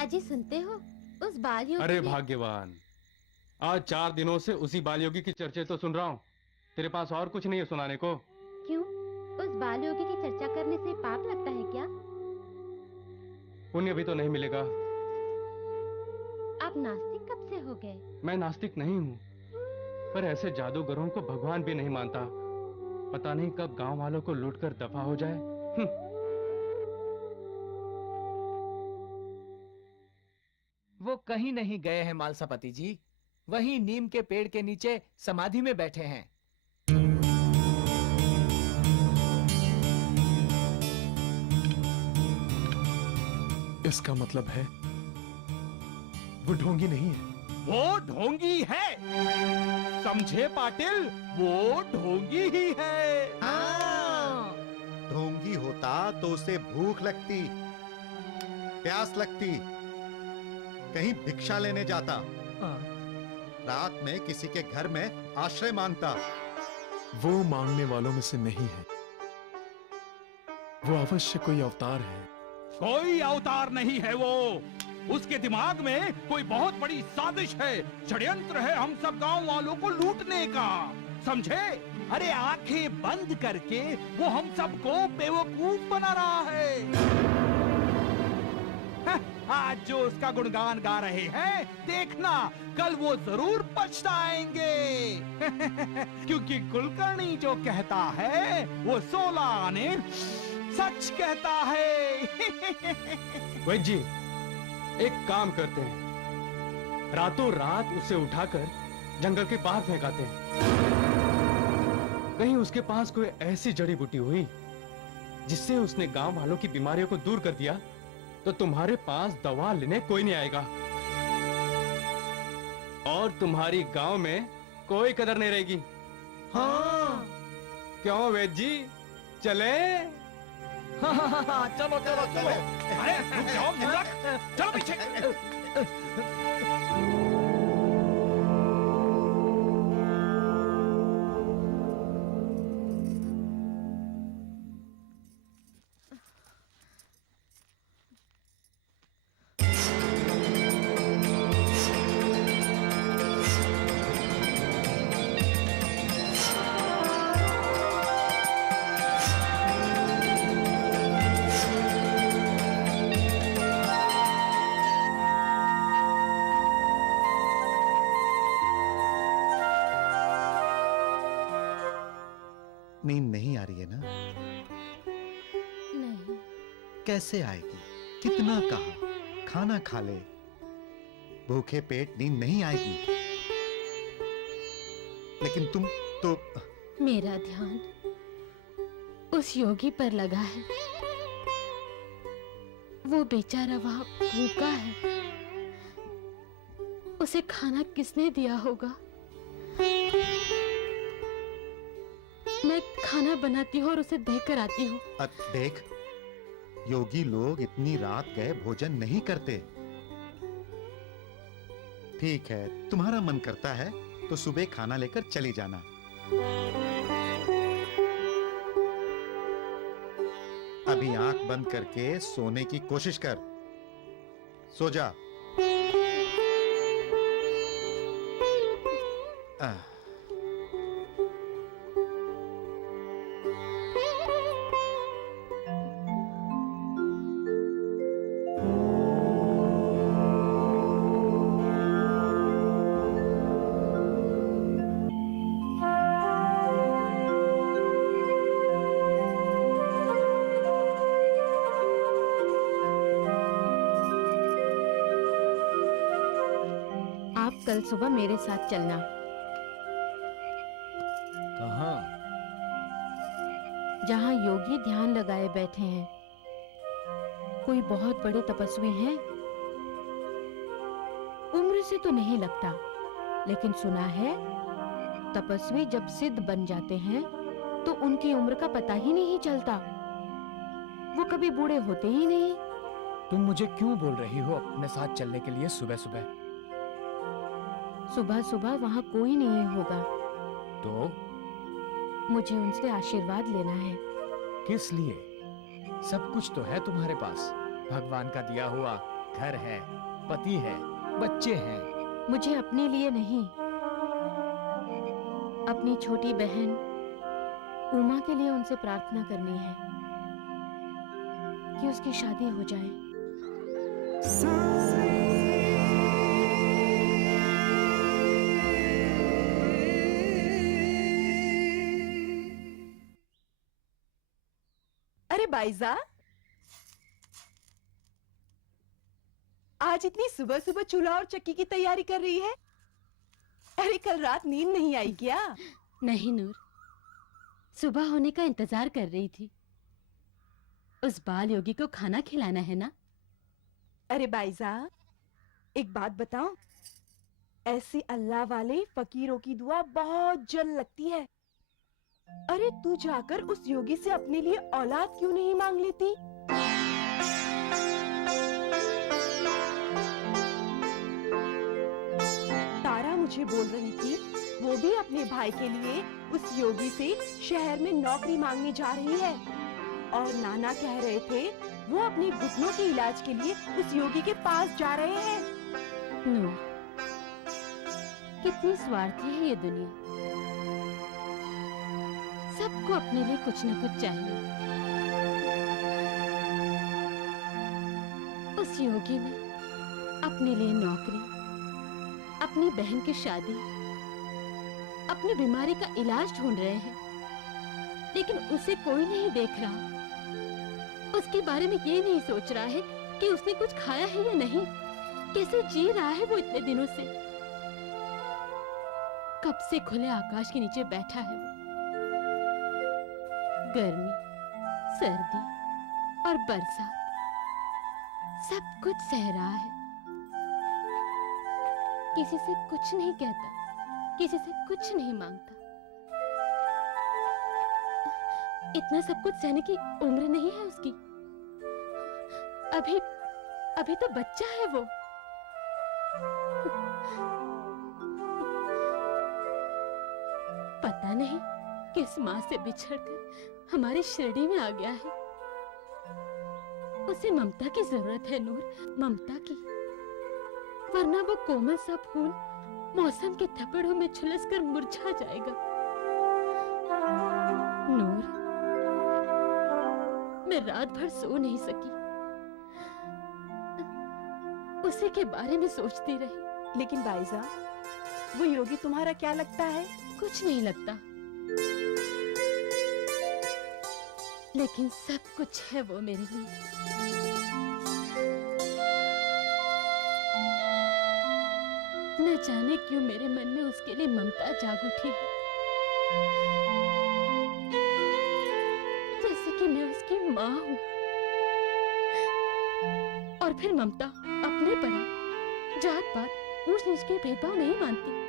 अजी सुनते हो, उस बाल योगी अरे भाग्यवान, आज 4 दिनों से उसी बाल योगी की चर्चा तो सुन रहा हूँ। तेरे पास और कुछ नहीं है सुनाने को? क्यों, उस बाल योगी की चर्चा करने से पाप लगता है क्या? पुण्य भी तो नहीं मिलेगा। आप नास्तिक कब से हो गए? मैं नास्तिक नहीं हूँ, पर ऐसे जादूगरों को भगवान भी नहीं मानता। पता नहीं कब गांव वालों को लूटकर दफा हो जाए। वो कहीं नहीं गए हैं मालसापति जी, वहीं नीम के पेड़ के नीचे समाधि में बैठे हैं। इसका मतलब है वो ढोंगी नहीं है। वो ढोंगी है, समझे पाटिल, वो ढोंगी ही है। ढोंगी होता तो उसे भूख लगती, प्यास लगती, कहीं भिक्षा लेने जाता, रात में किसी के घर में आश्रय मांगता। वो मांगने वालों में से नहीं है, वो अवश्य कोई अवतार है। कोई अवतार नहीं है वो, उसके दिमाग में कोई बहुत बड़ी साजिश है, षड्यंत्र है हम सब गांव वालों को लूटने का, समझे? अरे आंखें बंद करके वो हम सबको बेवकूफ बना रहा है। आज जो उसका गुणगान गा रहे हैं, देखना कल वो जरूर पछताएंगे। क्योंकि कुलकर्णी जो कहता है वो 16 आने सच कहता है। वैद्य जी, एक काम करते हैं, रातों रात उसे उठाकर जंगल के पार फेंकाते हैं। कहीं उसके पास कोई ऐसी जड़ी बूटी हुई जिससे उसने गांव वालों की बीमारियों को दूर कर दिया, तो तुम्हारे पास दवा लेने कोई नहीं आएगा और तुम्हारी गांव में कोई कदर नहीं रहेगी। हाँ, क्यों वैद्य जी, चले? चलो चलो चलो, अरे रुक जाओ मूर्ख, चलो पीछे। नींद नहीं आ रही है ना? नहीं। कैसे आएगी? कितना कहा, खाना खा ले, भूखे पेट नींद नहीं आएगी। लेकिन तुम तो। मेरा ध्यान उस योगी पर लगा है, वो बेचारा वहां भूखा है, उसे खाना किसने दिया होगा? मैं खाना बनाती हूँ और उसे देख कर आती हूँ। देख, योगी लोग इतनी रात गए भोजन नहीं करते। ठीक है, तुम्हारा मन करता है तो सुबह खाना लेकर चली जाना। अभी आंख बंद करके सोने की कोशिश कर, सो जा। कल सुबह मेरे साथ चलना। कहाँ? जहाँ योगी ध्यान लगाए बैठे हैं। कोई बहुत बड़े तपस्वी हैं? उम्र से तो नहीं लगता, लेकिन सुना है तपस्वी जब सिद्ध बन जाते हैं तो उनकी उम्र का पता ही नहीं चलता। वो कभी बूढ़े होते ही नहीं। तुम मुझे क्यों बोल रही हो अपने साथ चलने के लिए सुबह सुबह? सुबह सुबह वहां कोई नहीं होगा, तो मुझे उनसे आशीर्वाद लेना है। किस लिए? सब कुछ तो है तुम्हारे पास। भगवान का दिया हुआ घर है, पति है, बच्चे हैं। मुझे अपने लिए नहीं, अपनी छोटी बहन उमा के लिए उनसे प्रार्थना करनी है कि उसकी शादी हो जाए। अरे बाईजा, आज इतनी सुबह सुबह चूल्हा और चक्की की तैयारी कर रही है? अरे कल रात नींद नहीं आई क्या? नहीं नूर, सुबह होने का इंतजार कर रही थी। उस बाल योगी को खाना खिलाना है ना। अरे बाईजा, एक बात बताओ, ऐसे अल्लाह वाले फकीरों की दुआ बहुत जल्द लगती है। अरे तू जाकर उस योगी से अपने लिए औलाद क्यों नहीं मांग लेती? तारा मुझे बोल रही थी वो भी अपने भाई के लिए उस योगी से शहर में नौकरी मांगने जा रही है, और नाना कह रहे थे वो अपने घुटनों के इलाज के लिए उस योगी के पास जा रहे हैं। नूर, कितनी स्वार्थी है ये दुनिया। सबको अपने लिए कुछ न कुछ चाहिए। उस योगी में अपने लिए नौकरी, अपनी बहन की शादी, अपनी बीमारी का इलाज ढूंढ रहे हैं, लेकिन उसे कोई नहीं देख रहा। उसके बारे में ये नहीं सोच रहा है कि उसने कुछ खाया है या नहीं, कैसे जी रहा है वो इतने दिनों से। कब से खुले आकाश के नीचे बैठा है वो। गर्मी, सर्दी और बरसात सब कुछ सह रहा है। किसी से कुछ नहीं कहता, किसी से कुछ नहीं मांगता। इतना सब कुछ सहने की उम्र नहीं है उसकी। अभी तो बच्चा है वो। पता नहीं किस माँ से बिछड़कर हमारी शिरडी में आ गया है। उसे ममता की जरूरत है नूर, ममता की। वरना वो कोमल सा फूल मौसम के थप्पड़ों में झुलसकर मुरझा जाएगा। नूर, मैं रात भर सो नहीं सकी, उसी के बारे में सोचती रही। लेकिन बाईजा, वो योगी तुम्हारा क्या लगता है? कुछ नहीं लगता, लेकिन सब कुछ है वो मेरे लिए। न जाने क्यों मेरे मन में उसके लिए ममता जाग उठी है, जैसे कि मैं उसकी माँ हूँ। और फिर ममता अपने पर जात पात ऊंच नीच के भेदभाव नहीं मानती।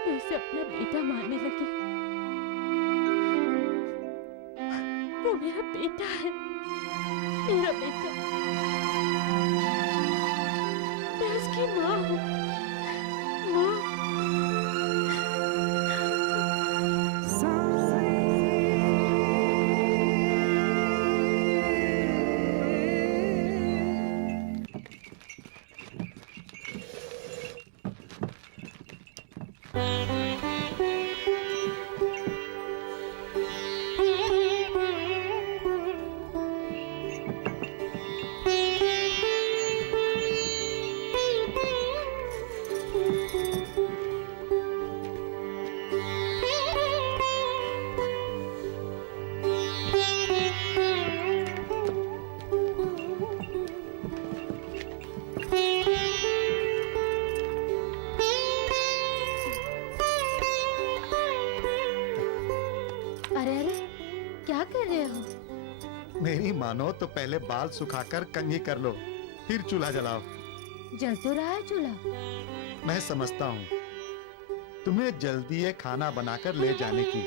मैं उसे अपना बेटा मानने लगी। वो मेरा बेटा है, मेरा बेटा। मैं उसकी माँ हूँ, माँ। नहीं मानो तो पहले बाल सुखाकर कंघी कर लो, फिर चूल्हा जलाओ। जल तो रहा है चूल्हा। मैं समझता हूँ तुम्हें जल्दी ये खाना बनाकर ले जाने की,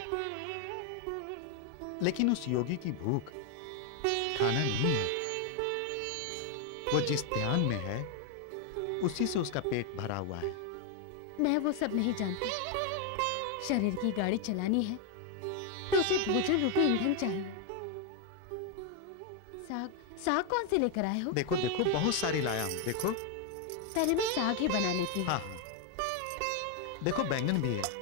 लेकिन उस योगी की भूख खाना नहीं है। वो जिस ध्यान में है उसी से उसका पेट भरा हुआ है। मैं वो सब नहीं जानती। शरीर की गाड़ी चलानी है तो उसे भोजन रूपी ईंधन चाहिए। साग साग कौन से लेकर आए हो? देखो देखो बहुत सारी लाया हूँ, देखो। पहले मैं साग ही बना लेती हूँ। हाँ हाँ, देखो बैंगन भी है।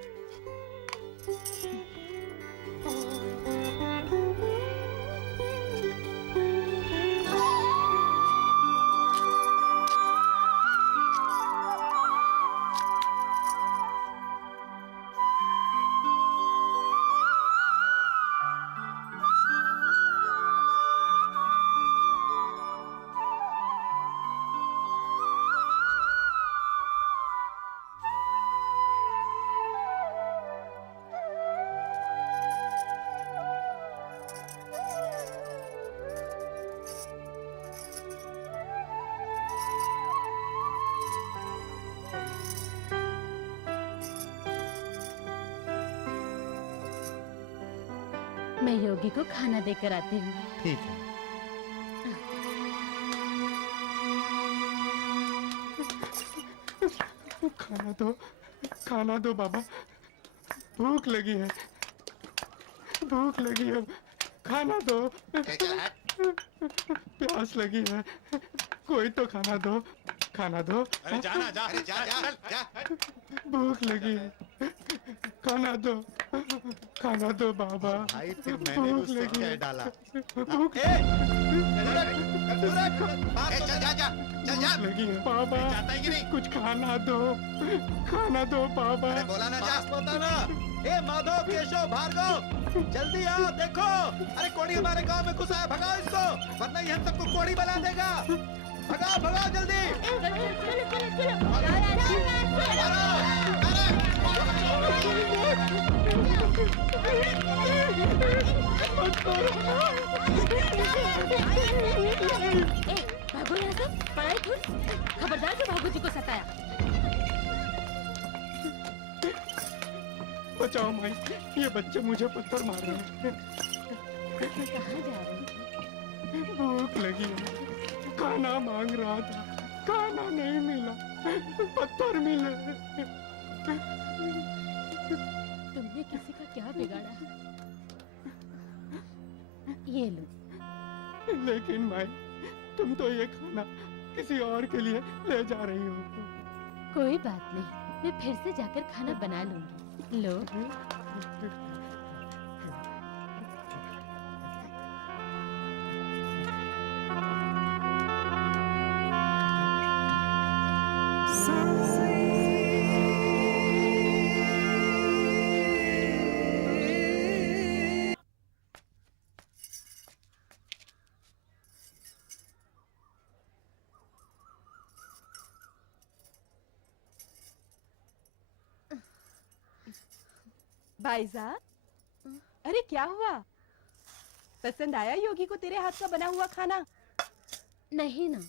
मैं योगी को खाना देकर आती हूँ। ठीक है। खाना दो बाबा, भूख लगी है, भूख लगी है, खाना दो। प्यास लगी है, कोई तो खाना दो, खाना दो। अरे जाना जा, अरे जा जा जा। भूख लगी है, खाना दो, खाना दो बाबा। भाई फिर मैंने उससे क्या डाला? भूख लगी है बाबा, कुछ खाना दो, खाना दो बाबा। अरे बोला ना जा, बोलता ना। ए माधव, केशव, भार्गव, जल्दी आओ, देखो। अरे कोढ़ी हमारे गांव में घुसा है, भगाओ इसको, वरना ये हम सबको कोढ़ी बना देगा। भगाओ भगाओ जल्दी। भागो यहाँ से, पढ़ाई छूट। खबरदार जो भागो जी को सताया। बचाओ माई, ये बच्चे मुझे पत्थर मार रहे हैं। कहाँ जा रहे हैं? भूख लगी है, खाना मांग रहा था, खाना नहीं मिला, पत्थर मिले। तुमने किसी का क्या बिगाड़ा? ये लो। लेकिन माई, तुम तो ये खाना किसी और के लिए ले जा रही हो। कोई बात नहीं, मैं फिर से जाकर खाना बना लूंगी। लो। भाईजा, अरे क्या हुआ? पसंद आया योगी को तेरे हाथ का बना हुआ खाना? नहीं ना,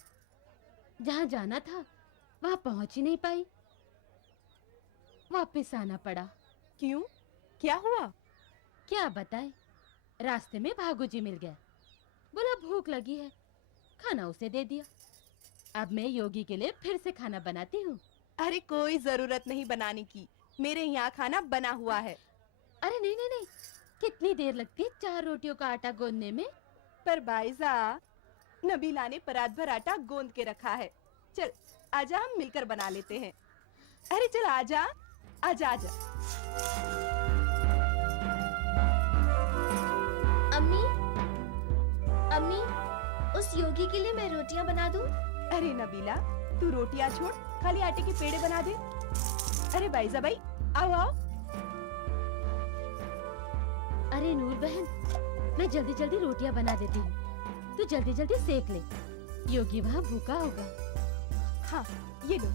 जहाँ जाना था वहाँ पहुँच ही नहीं पाई, वापस आना पड़ा। क्यों? क्या हुआ? क्या बताए, रास्ते में भागू जी मिल गया, बोला भूख लगी है, खाना उसे दे दिया। अब मैं योगी के लिए फिर से खाना बनाती हूँ। अरे कोई जरूरत नहीं बनाने की, मेरे यहाँ खाना बना हुआ है। अरे नहीं नहीं नहीं, कितनी देर लगती है 4 रोटियों का आटा गूंदने में? पर बाईजा, नबीला ने परात भर आटा गूंद के रखा है। चल आजा, हम मिलकर बना लेते हैं। अरे चल आजा, आजा आजा। अम्मी, अम्मी, उस योगी के लिए मैं रोटियां बना दूं? अरे नबीला, तू रोटियां छोड़, खाली आटे के पेड़े बना दे। अरे बाईजा भाई, आओ आओ। अरे नूर बहन, मैं जल्दी जल्दी रोटियां बना देती हूँ, तू जल्दी जल्दी सेक ले, योगी वहाँ भूखा होगा। हाँ, ये लो।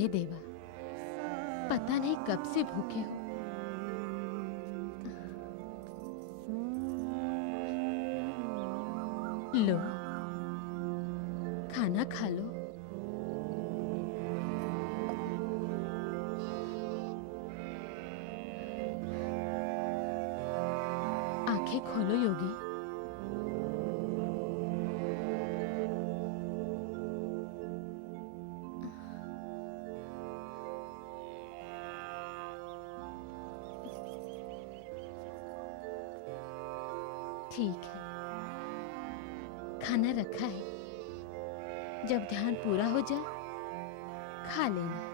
अरे देवा, पता नहीं कब से भूखे हो। लो, खाना खा लो। आंखें खोलो योगी। ठीक है, खाना रखा है, जब ध्यान पूरा हो जाए खा लेना।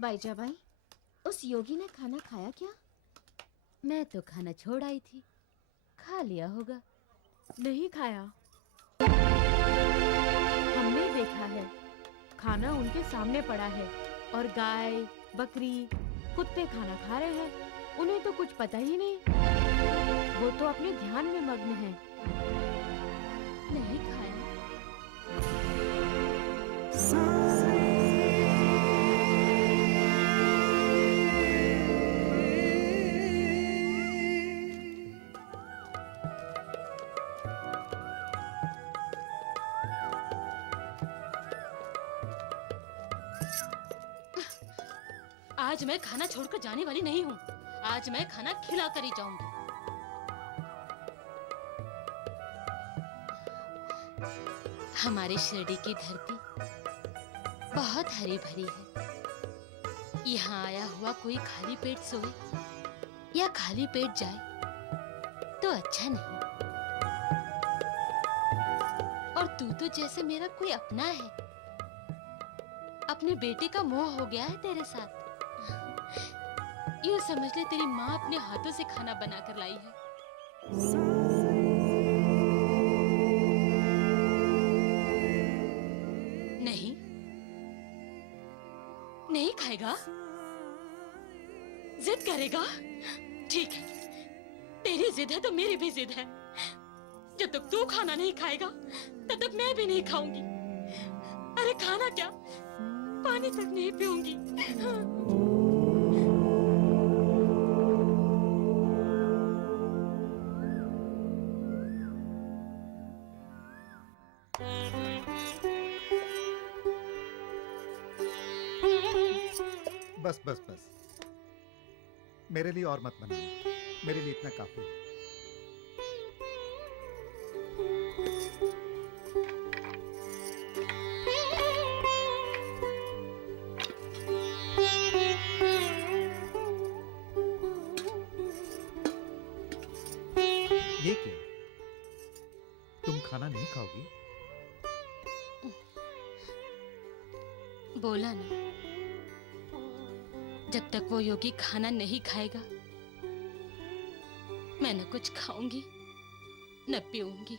बाईजाबाई, उस योगी ने खाना खाया क्या? मैं तो खाना छोड़ आई थी, खा लिया होगा। नहीं खाया, हमने देखा है। खाना उनके सामने पड़ा है और गाय, बकरी, कुत्ते खाना खा रहे हैं। उन्हें तो कुछ पता ही नहीं, वो तो अपने ध्यान में मग्न हैं। नहीं खाया। आज मैं खाना छोड़कर जाने वाली नहीं हूँ। आज मैं खाना खिला कर ही जाऊंगी। हमारी शिरडी की धरती बहुत हरी भरी है। यहाँ आया हुआ कोई खाली पेट सोए या खाली पेट जाए तो अच्छा नहीं। और तू तो जैसे मेरा कोई अपना है। अपने बेटे का मोह हो गया है तेरे साथ। यूं समझ ले तेरी माँ अपने हाथों से खाना बनाकर लाई है। नहीं, नहीं खाएगा? जिद करेगा? ठीक है, तेरी जिद है तो मेरी भी जिद है। जब तक तू खाना नहीं खाएगा तब तक मैं भी नहीं खाऊंगी। अरे खाना क्या, पानी तक नहीं पीऊंगी। बस बस बस, मेरे लिए और मत बनाना, मेरे लिए इतना काफी है। ये क्या, तुम खाना नहीं खाओगी? बोला ना, जब तक वो योगी खाना नहीं खाएगा मैं न कुछ खाऊंगी न पीऊंगी।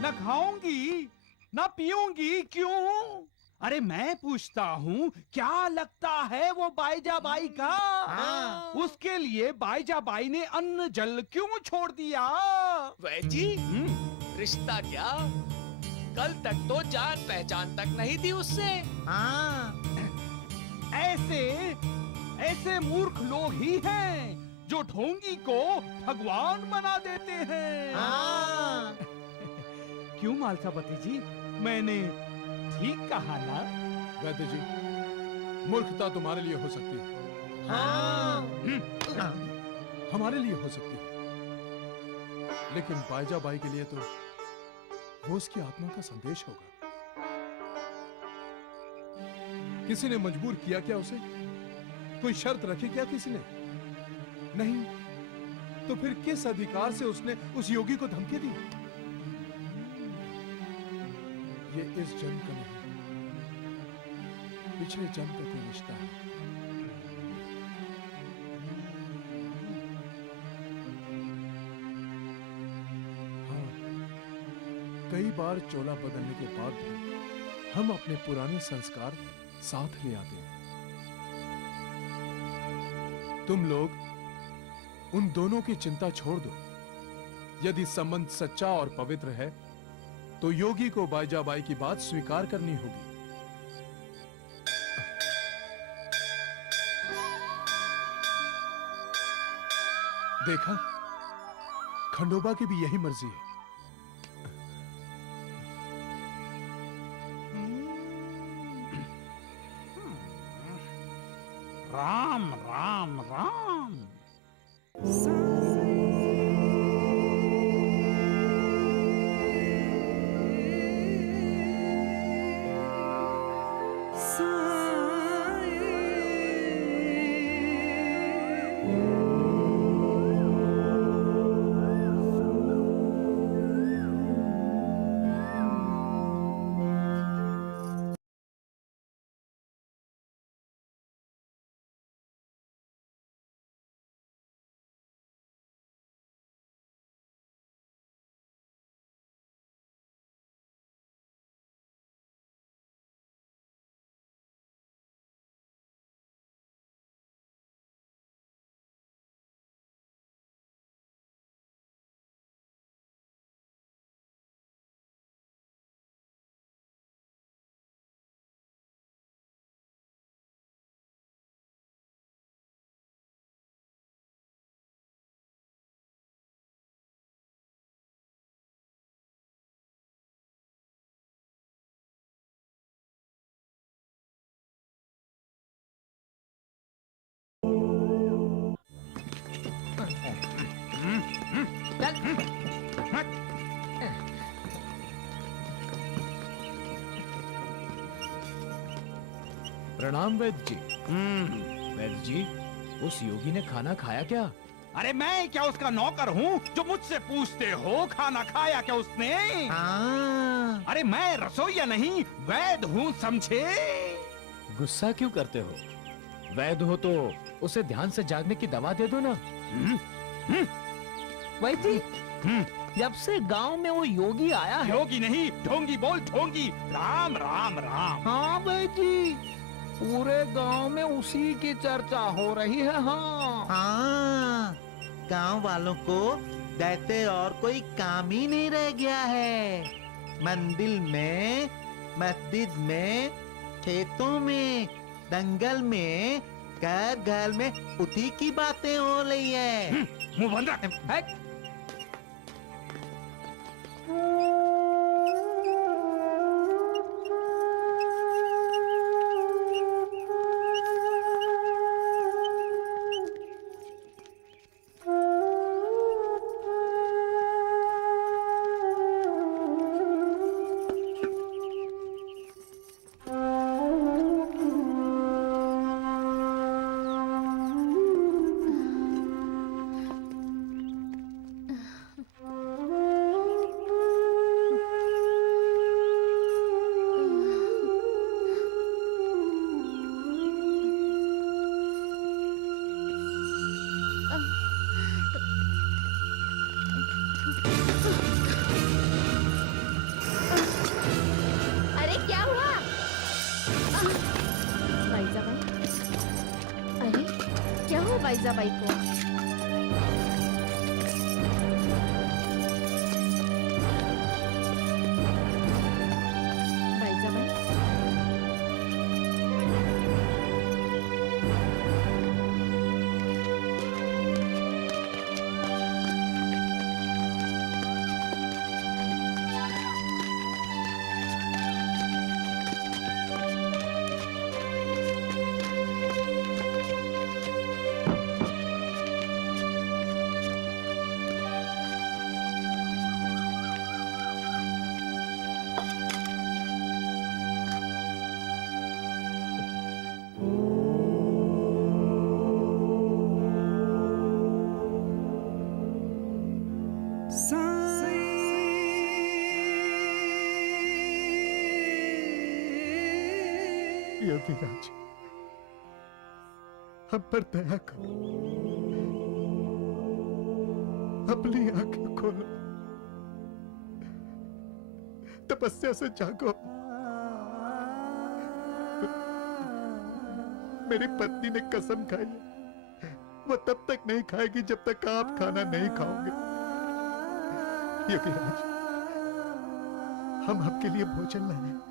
न खाऊंगी न पीऊंगी, क्यों? अरे मैं पूछता हूँ, क्या लगता है वो बाईजाबाई का? उसके लिए बाईजाबाई ने अन्न जल क्यों छोड़ दिया? वैजी, रिश्ता क्या? कल तक तो जान पहचान तक नहीं थी उससे। ऐसे मूर्ख लोग ही हैं जो ढोंगी को भगवान बना देते हैं। क्यों मालसापति जी, मैंने ठीक कहा ना? वैद्य जी, मूर्खता तुम्हारे लिए हो सकती है, हमारे लिए हो सकती है, लेकिन बाईजाबाई के लिए तो वो उसकी आत्मा का संदेश होगा। किसी ने मजबूर किया क्या उसे? कोई शर्त रखी क्या किसी ने? नहीं, तो फिर किस अधिकार से उसने उस योगी को धमकी दी? ये इस जन्म का नहीं, पिछले जन्म का कोई रिश्ता है। हाँ, कई बार चोला बदलने के बाद भी हम अपने पुराने संस्कार साथ ले आते हैं। तुम लोग उन दोनों की चिंता छोड़ दो। यदि संबंध सच्चा और पवित्र है तो योगी को बाईजाबाई की बात स्वीकार करनी होगी। देखा, खंडोबा की भी यही मर्जी है। राम राम राम। प्रणाम वैद्य जी। वैद्य जी, उस योगी ने खाना खाया क्या? अरे मैं क्या उसका नौकर हूँ जो मुझसे पूछते हो खाना खाया क्या उसने? अरे मैं रसोईया नहीं, वैद्य हूँ, समझे? गुस्सा क्यों करते हो? वैद्य हो तो उसे ध्यान से जागने की दवा दे दो ना। वैद्य, जब से गांव में वो योगी आया है। योगी नहीं, ढोंगी बोल, ढोंगी। राम राम राम। हाँ वैद्य, पूरे गांव में उसी की चर्चा हो रही है। हाँ हाँ, गांव वालों को दैते और कोई काम ही नहीं रह गया है। मंदिर में, मस्जिद में, खेतों में, दंगल में, घर घर में उसी की बातें हो रही है। मुंह बंद रख। अरे क्या हुआ? बाईजाबाई, अरे क्या हुआ बाईजाबाई को? बाईजाबाई, योगीराज, हम पर दया करो, अपनी आंखें खोलो, तपस्या से जागो। मेरी पत्नी ने कसम खाई है, वो तब तक नहीं खाएगी जब तक आप खाना नहीं खाओगे। योगीराज, हम आपके लिए भोजन लाए हैं,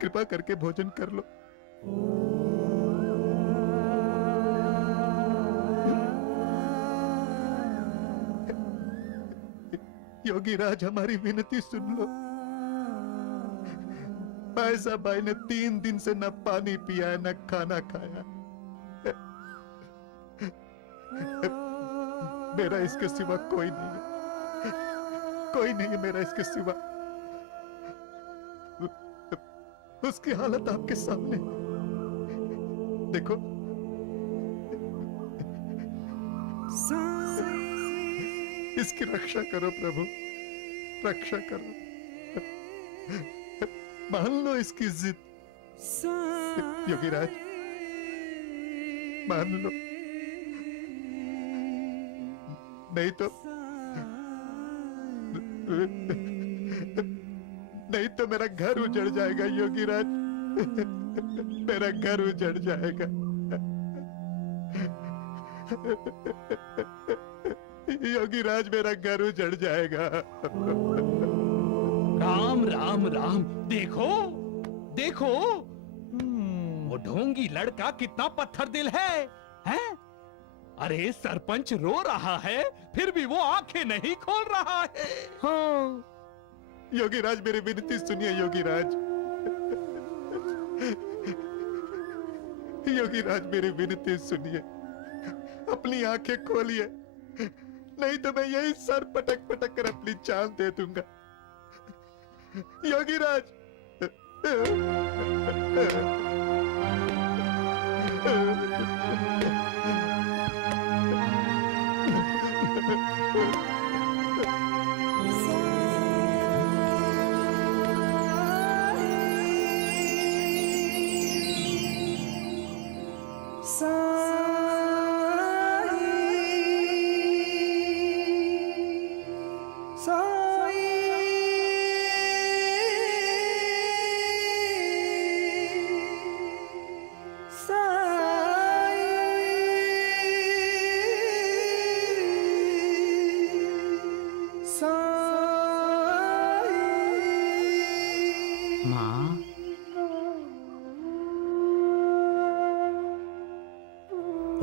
कृपा करके भोजन कर लो। योगीराज, हमारी विनती सुन लो। पैसा भाई ने 3 दिन से न पानी पिया है, न खाना खाया। मेरा इसके सिवा कोई नहीं है, कोई नहीं है मेरा इसके सिवा। उसकी हालत आपके सामने देखो। इसकी रक्षा करो प्रभु, रक्षा करो। मान लो इसकी जिद। योगीराज, मान लो, नहीं तो मेरा घर उजड़ जाएगा योगीराज, मेरा घर उजड़ जाएगा। योगीराज, मेरा घर उजड़ जाएगा। राम राम राम, देखो देखो, वो ढोंगी लड़का कितना पत्थर दिल है, हैं? अरे सरपंच रो रहा है, फिर भी वो आंखें नहीं खोल रहा है। हाँ। योगीराज, मेरी विनती सुनिए योगीराज। योगीराज, मेरी विनती सुनिए, अपनी आंखें खोलिए, नहीं तो मैं यही सर पटक पटक कर अपनी जान दे दूंगा। योगीराज,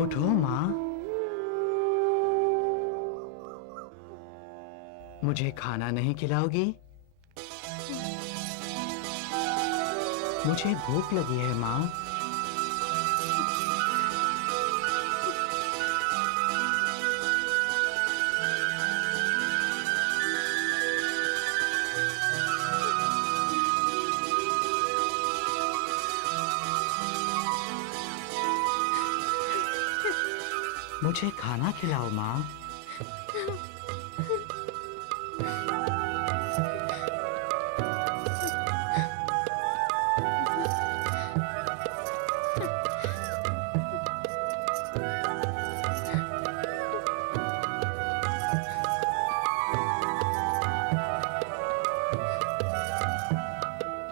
उठो माँ, मुझे खाना नहीं खिलाओगी? मुझे भूख लगी है माँ। मुझे खाना खिलाओ माँ।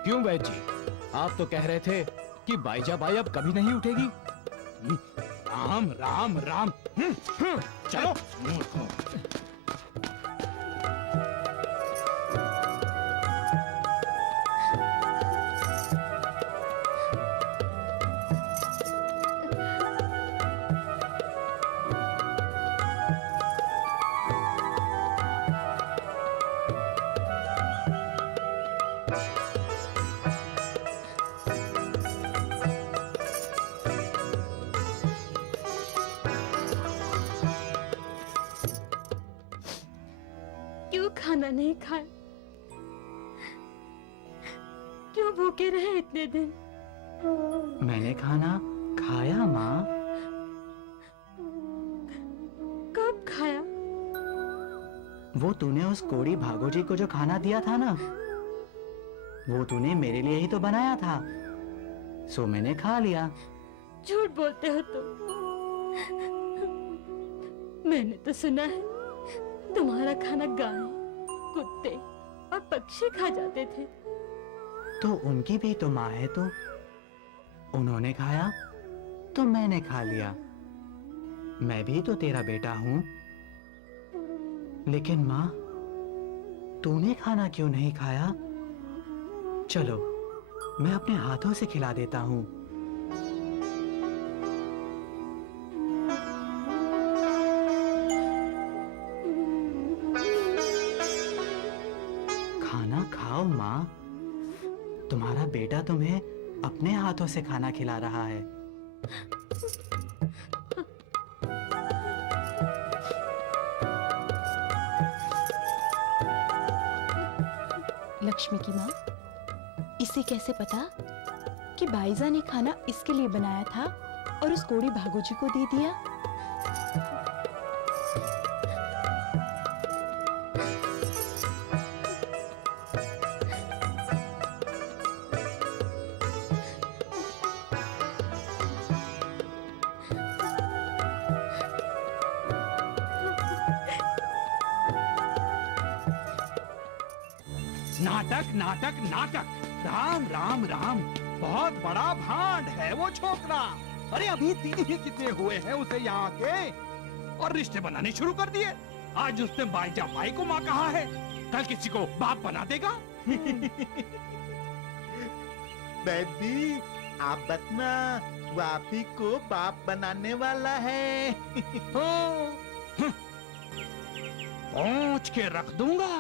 क्यों वैद्य जी, आप तो कह रहे थे कि बाईजा बाई अब कभी नहीं उठेगी। राम राम राम, चलो। खाना नहीं खाया? क्यों भूखे रहे इतने दिन? मैंने खाना खाया माँ। कब खाया? वो तूने उस कोड़ी भागो जी को जो खाना दिया था ना, वो तूने मेरे लिए ही तो बनाया था, सो मैंने खा लिया। झूठ बोलते हो तुम। मैंने तो सुना है तुम्हारा खाना गाय, कुत्ते और पक्षी खा जाते थे। तो उनकी भी तो माँ है, तो उन्होंने खाया तो मैंने खा लिया। मैं भी तो तेरा बेटा हूं। लेकिन माँ, तूने खाना क्यों नहीं खाया? चलो, मैं अपने हाथों से खिला देता हूं। खाना खाओ माँ, तुम्हारा बेटा तुम्हें अपने हाथों से खाना खिला रहा है। लक्ष्मी की माँ, इसे कैसे पता कि बाईजा ने खाना इसके लिए बनाया था और उस कोड़ी भागो जी को दे दिया? नाटक नाटक नाटक, राम राम राम, बहुत बड़ा भांड है वो छोकरा। अरे अभी दिन ही कितने हुए हैं उसे यहाँ के, और रिश्ते बनाने शुरू कर दिए। आज उसने बाईजा बाई को माँ कहा है, कल किसी को बाप बना देगा। बेबी, आप बतना, वो आप ही को बाप बनाने वाला है। पहुंच के रख दूंगा।